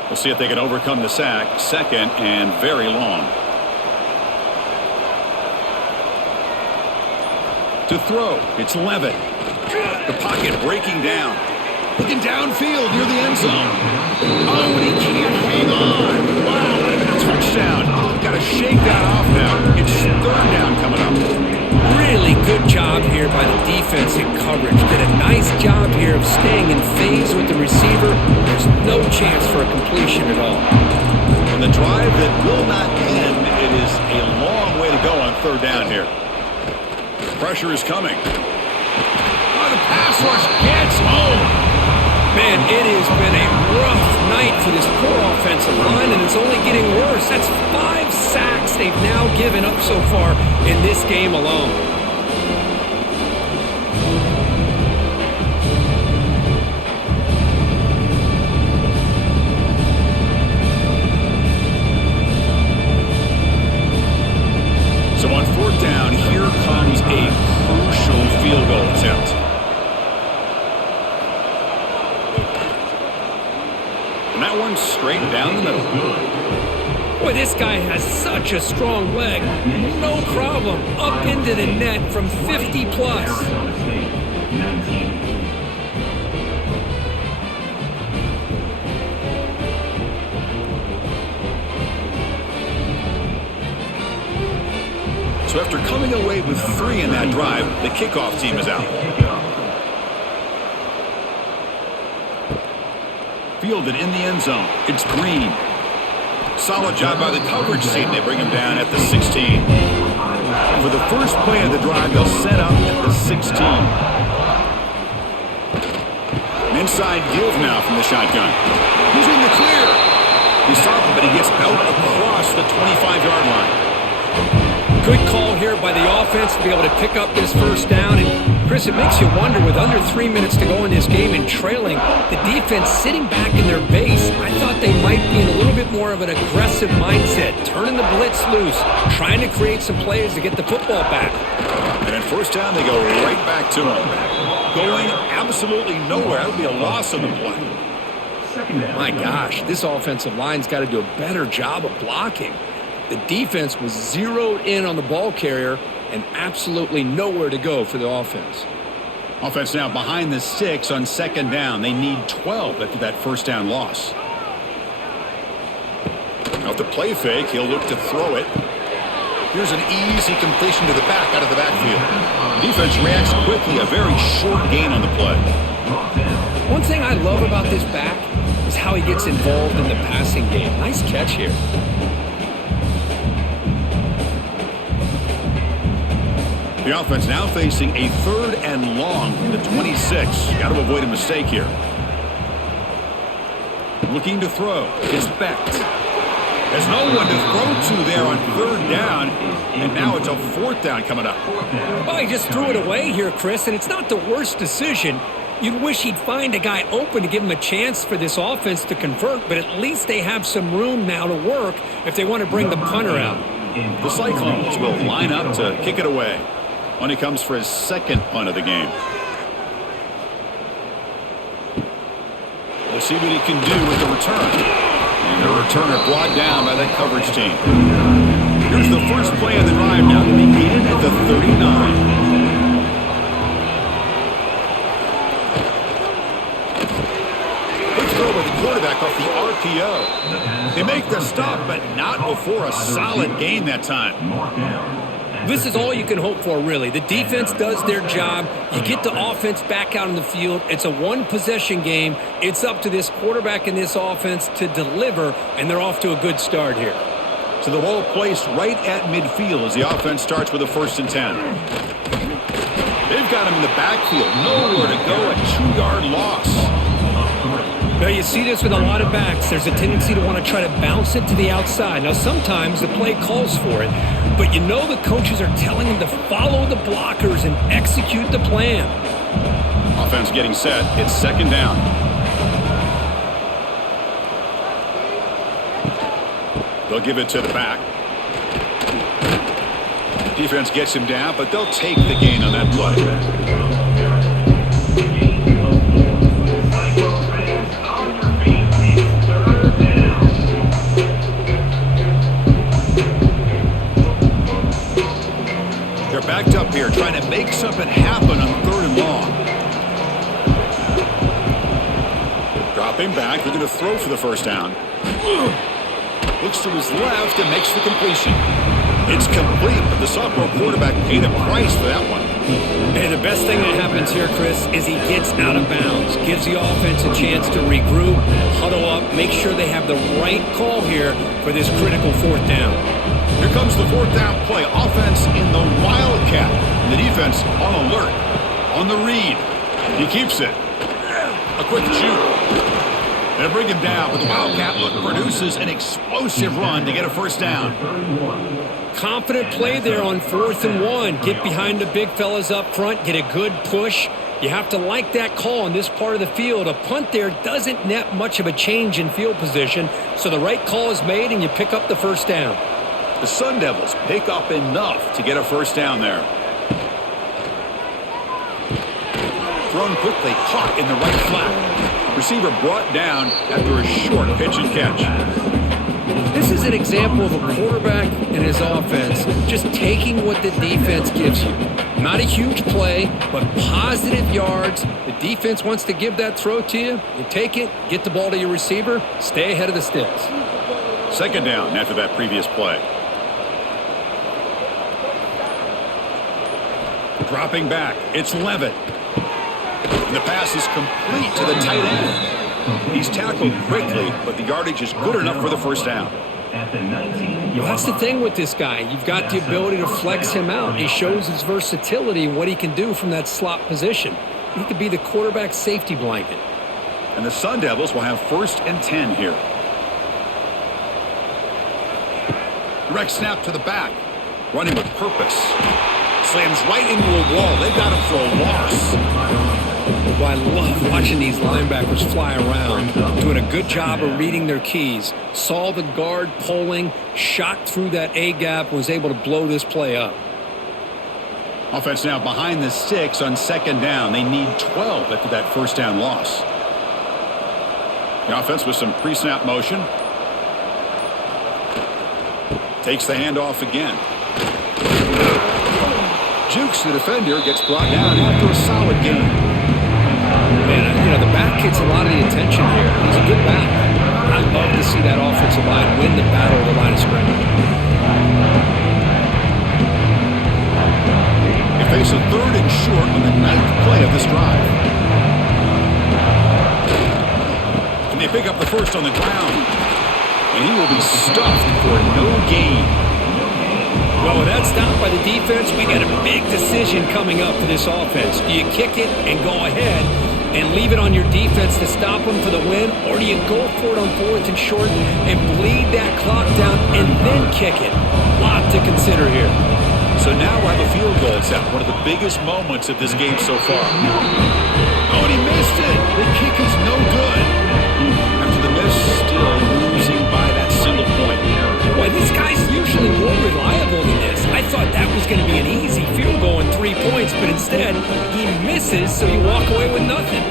We'll see if they can overcome the sack. 2nd and very long. To throw, it's Levitt. The pocket breaking down. Looking downfield near the end zone. Oh, and he can't hang on. Wow, what a touchdown. Oh, got to shake that off now. It's 3rd down coming up. Really good job here by the defense in coverage. Did a nice job here of staying in phase with the receiver. There's no chance for a completion at all. On the drive that will not end, it is a long way to go on 3rd down here. Pressure is coming. Oh, the pass rush gets home. Man, it has been a rough night for this poor offensive line, and it's only getting worse. That's 5 sacks they've now given up so far in this game alone. So on 4th down, here comes a crucial field goal attempt. And that one straight down the middle. Boy, this guy has such a strong leg. No problem. Up into the net from 50 plus. So after coming away State with 3 in that drive. The kickoff team is out. Fielded in the end zone. It's Green. Solid job by the coverage team. They bring him down at the 16. For the first play of the drive, they'll set up at the 16. An inside give now from the shotgun. He's in the clear. He stopped him, but he gets out across the 25-yard line. Good call here by the offense to be able to pick up this first down. And, Chris, it makes you wonder, with under 3 minutes to go in this game and trailing, the defense sitting back in their base, I thought they might be in a little bit more of an aggressive mindset, turning the blitz loose, trying to create some plays to get the football back. And at first down, they go right back to him. Going absolutely nowhere. That would be a loss on the play. My gosh, this offensive line's got to do a better job of blocking. The defense was zeroed in on the ball carrier and absolutely nowhere to go for the offense. Offense now behind the 6 on second down. They need 12 after that first down loss. Now the play fake, he'll look to throw it. Here's an easy completion to the back out of the backfield. Defense reacts quickly, a very short gain on the play. One thing I love about this back is how he gets involved in the passing game. Nice catch here. The offense now facing a 3rd and long from the 26. Got to avoid a mistake here. Looking to throw. It's Becht. There's no one to throw to there on 3rd down, and now it's a 4th down coming up. Well, he just threw it away here, Chris, and it's not the worst decision. You'd wish he'd find a guy open to give him a chance for this offense to convert, but at least they have some room now to work if they want to bring the punter out. The Cyclones will line up to kick it away when he comes for his 2nd punt of the game. We'll see what he can do with the return. And the returner brought down by that coverage team. Here's the first play of the drive now. They begin at the 39. Quick throw with the quarterback off the RPO. They make the stop, but not before a solid gain that time. This is all you can hope for, really. The defense does their job. You get the offense back out on the field. It's a one-possession game. It's up to this quarterback and this offense to deliver, and they're off to a good start here. So the ball placed right at midfield as the offense starts with a 1st and 10. They've got him in the backfield. Nowhere to go, a 2-yard loss. Now, you see this with a lot of backs. There's a tendency to want to try to bounce it to the outside. Now, sometimes the play calls for it, but you know the coaches are telling them to follow the blockers and execute the plan. Offense getting set. It's 2nd down. They'll give it to the back. Defense gets him down, but they'll take the gain on that play. Backed up here, trying to make something happen on 3rd and long. Dropping back, looking to throw for the first down. Looks to his left and makes the completion. It's complete, but the sophomore quarterback paid a price for that one. And the best thing that happens here, Chris, is he gets out of bounds. Gives the offense a chance to regroup, huddle up, make sure they have the right call here for this critical 4th down. Here comes the 4th down play. Offense in the Wildcat. And the defense on alert. On the read. He keeps it. A quick shoot. They'll bring him down, but the Wildcat look produces an explosive run to get a 1st down. Confident play there on 4th and 1. Get behind the big fellas up front. Get a good push. You have to like that call in this part of the field. A punt there doesn't net much of a change in field position, so the right call is made and you pick up the 1st down. The Sun Devils pick up enough to get a 1st down there. Thrown quickly, caught in the right flat. Receiver brought down after a short pitch and catch. This is an example of a quarterback and his offense just taking what the defense gives you. Not a huge play, but positive yards. The defense wants to give that throw to you. You take it, get the ball to your receiver, stay ahead of the sticks. 2nd down after that previous play. Dropping back, it's Levitt. And the pass is complete to the tight end. He's tackled quickly, but the yardage is good enough for the first down. At the 19. Well, that's the thing with this guy. You've got the ability to flex him out. He shows his versatility and what he can do from that slot position. He could be the quarterback safety blanket. And the Sun Devils will have 1st and 10 here. Direct snap to the back. Running with purpose. Slams right into a wall. They've got him for a loss. Well, I love watching these linebackers fly around, doing a good job of reading their keys. Saw the guard pulling, shot through that A-gap, was able to blow this play up. Offense now behind the 6 on 2nd down. They need 12 after that first down loss. The offense with some pre-snap motion. Takes the handoff again. Jukes the defender, gets brought down after a solid game. Man, the back gets a lot of the attention here. He's a good back. I love to see that offensive line win the battle of the line of scrimmage. They face a 3rd and short on the 9th play of this drive. And they pick up the first on the ground. And he will be stuffed for no gain. Well, with that stop by the defense, we got a big decision coming up for this offense. Do you kick it and go ahead and leave it on your defense to stop them for the win, or do you go for it on 4th and short and bleed that clock down and then kick it? Lot to consider here. So now we'll have a field goal attempt, one of the biggest moments of this game so far. Oh, and he missed it. The kick is no good. After the miss, still losing by that single point. Boy, this guy's usually more reliable than this. I thought that was going to be an easy field goal and 3 points, but instead, he misses, so you walk away with nothing.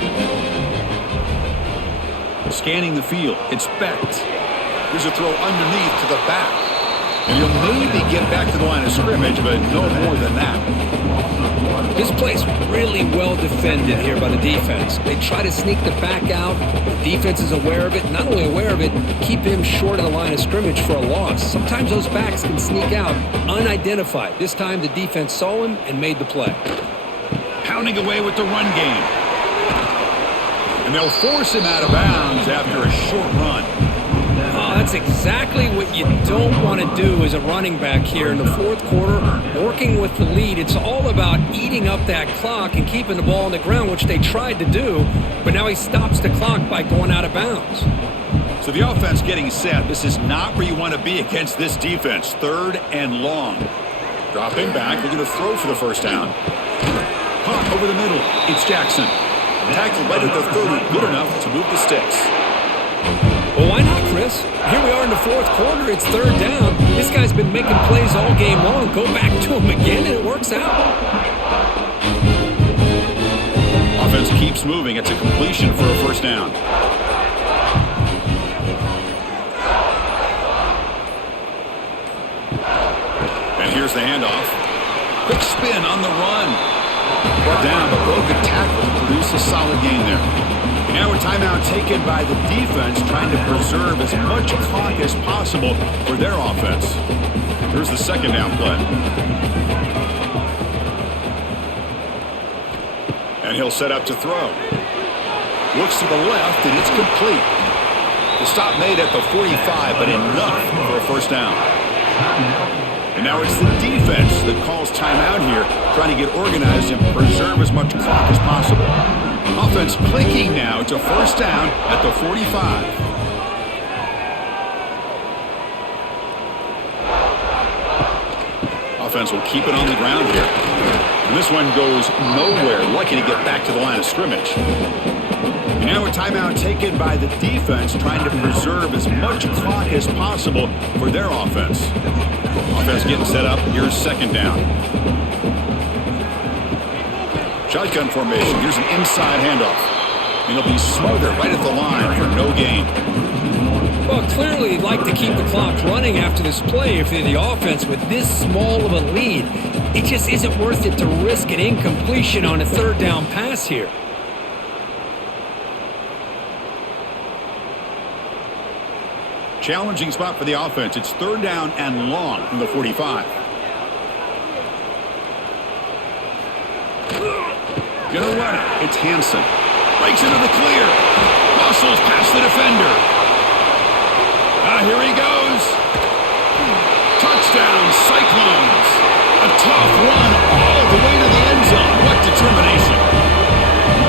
Scanning the field, it's Becht. Here's a throw underneath to the back. And he'll maybe get back to the line of scrimmage, but no more than that. This play's really well defended here by the defense. They try to sneak the back out. The defense is aware of it. Not only aware of it, keep him short of the line of scrimmage for a loss. Sometimes those backs can sneak out unidentified. This time the defense saw him and made the play. Pounding away with the run game. And they'll force him out of bounds after a short run. Oh, that's exactly what you don't want to do as a running back here in the 4th quarter, working with the lead. It's all about eating up that clock and keeping the ball on the ground, which they tried to do, but now he stops the clock by going out of bounds. So the offense getting set. This is not where you want to be against this defense. 3rd and long. Dropping back, they're going to throw for the first down. Caught over the middle, it's Jackson. Tackled right at the 30, good enough to move the sticks. Well, why not, Chris? Here we are in the 4th quarter. It's 3rd down. This guy's been making plays all game long. Go back to him again, and it works out. Offense keeps moving. It's a completion for a first down. And here's the handoff. Quick spin on the run. Brought down, but broke a tackle to produce a solid gain there. Now a timeout taken by the defense, trying to preserve as much clock as possible for their offense. Here's the 2nd down play. And he'll set up to throw. Looks to the left, and it's complete. The stop made at the 45, but enough for a first down. And now it's the defense that calls timeout here, trying to get organized and preserve as much clock as possible. Offense clicking now to first down at the 45. Offense will keep it on the ground here. And this one goes nowhere. Lucky to get back to the line of scrimmage. And now a timeout taken by the defense, trying to preserve as much clock as possible for their offense. Offense getting set up. Here's 2nd down. Shotgun formation. Here's an inside handoff. And he'll be smothered right at the line for no gain. Well, clearly you'd like to keep the clock running after this play if you're the offense with this small of a lead. It just isn't worth it to risk an incompletion on a 3rd down pass here. Challenging spot for the offense. It's 3rd down and long from the 45. Gonna run it. It's Hansen. Breaks into the clear. Muscles past the defender. Here he goes. Touchdown, Cyclones. A tough run all the way to the end zone. What determination.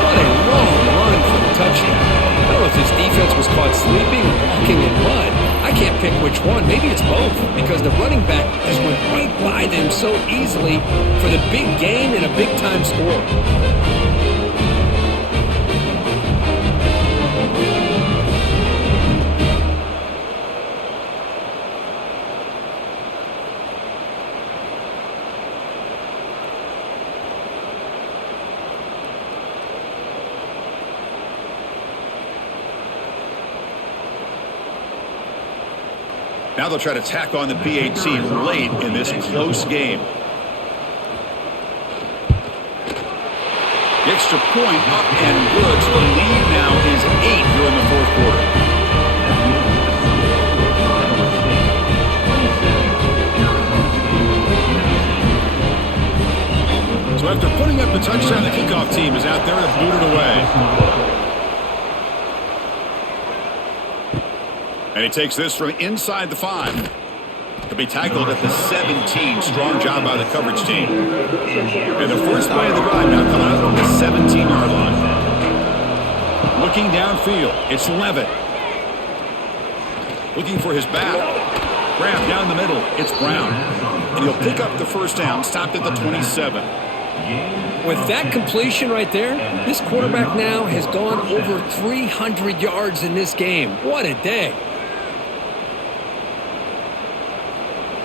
What a long run for the touchdown. I don't know if his defense was caught sleeping or walking in mud. I can't pick which one. Maybe it's both, because the running back just went right by them so easily for the big gain and a big-time score. Now they'll try to tack on the PAT late in this close game. The extra point up and good. So the lead now is 8 here in the fourth quarter. So after putting up the touchdown, the kickoff team is out there to boot it away. And he takes this from inside the 5. He'll be tackled at the 17. Strong job by the coverage team. And the first play of the drive now coming out from the 17-yard line. Looking downfield, it's Levitt. Looking for his back. Grab down the middle, it's Brown. And he'll pick up the first down, stopped at the 27. With that completion right there, this quarterback now has gone over 300 yards in this game. What a day.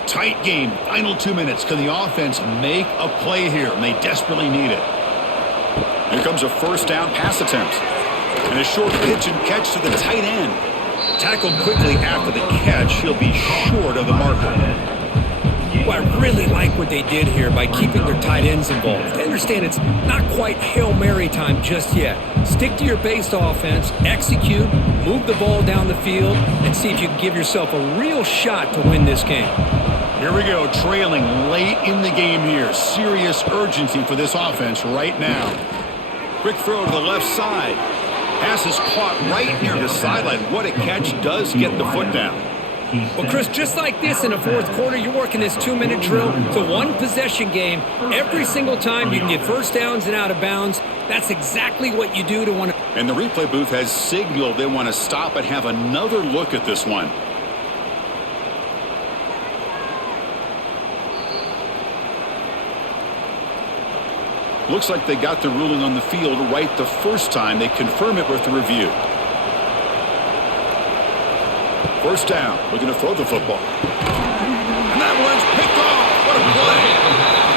Tight game, final 2 minutes. Can the offense make a play here? And they desperately need it. Here comes a first down pass attempt. And a short pitch and catch to the tight end. Tackled quickly after the catch. He'll be short of the marker. Well, I really like what they did here by keeping their tight ends involved. I understand it's not quite Hail Mary time just yet. Stick to your base offense, execute, move the ball down the field, and see if you can give yourself a real shot to win this game. Here we go, trailing late in the game here. Serious urgency for this offense right now. Quick throw to the left side. Pass is caught right near the sideline. What a catch, does get the foot down. Well, Chris, just like this in the fourth quarter, you're working this 2-minute drill. It's a one-possession game. Every single time you can get first downs and out of bounds. That's exactly what you do to want to... And the replay booth has signaled they want to stop and have another look at this one. Looks like they got the ruling on the field right the first time. They confirm it with the review. First down, looking to throw the football. And that one's picked off. What a play.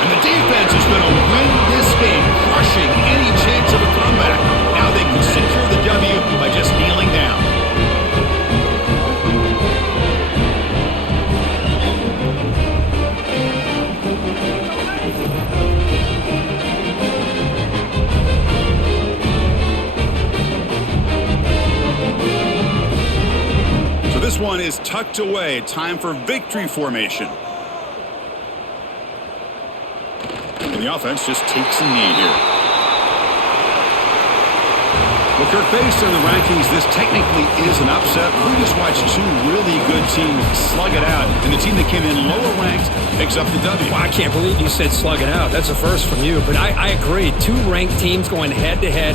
And the defense is going to win this game, crushing any chance of a comeback. Now they can secure the W by just kneeling down. This one is tucked away. Time for victory formation. And the offense just takes a knee here. Well, Kirk, based on the rankings, this technically is an upset. We just watched two really good teams slug it out, and the team that came in lower ranked picks up the W. Well, I can't believe you said slug it out. That's a first from you, but I agree. Two ranked teams going head-to-head.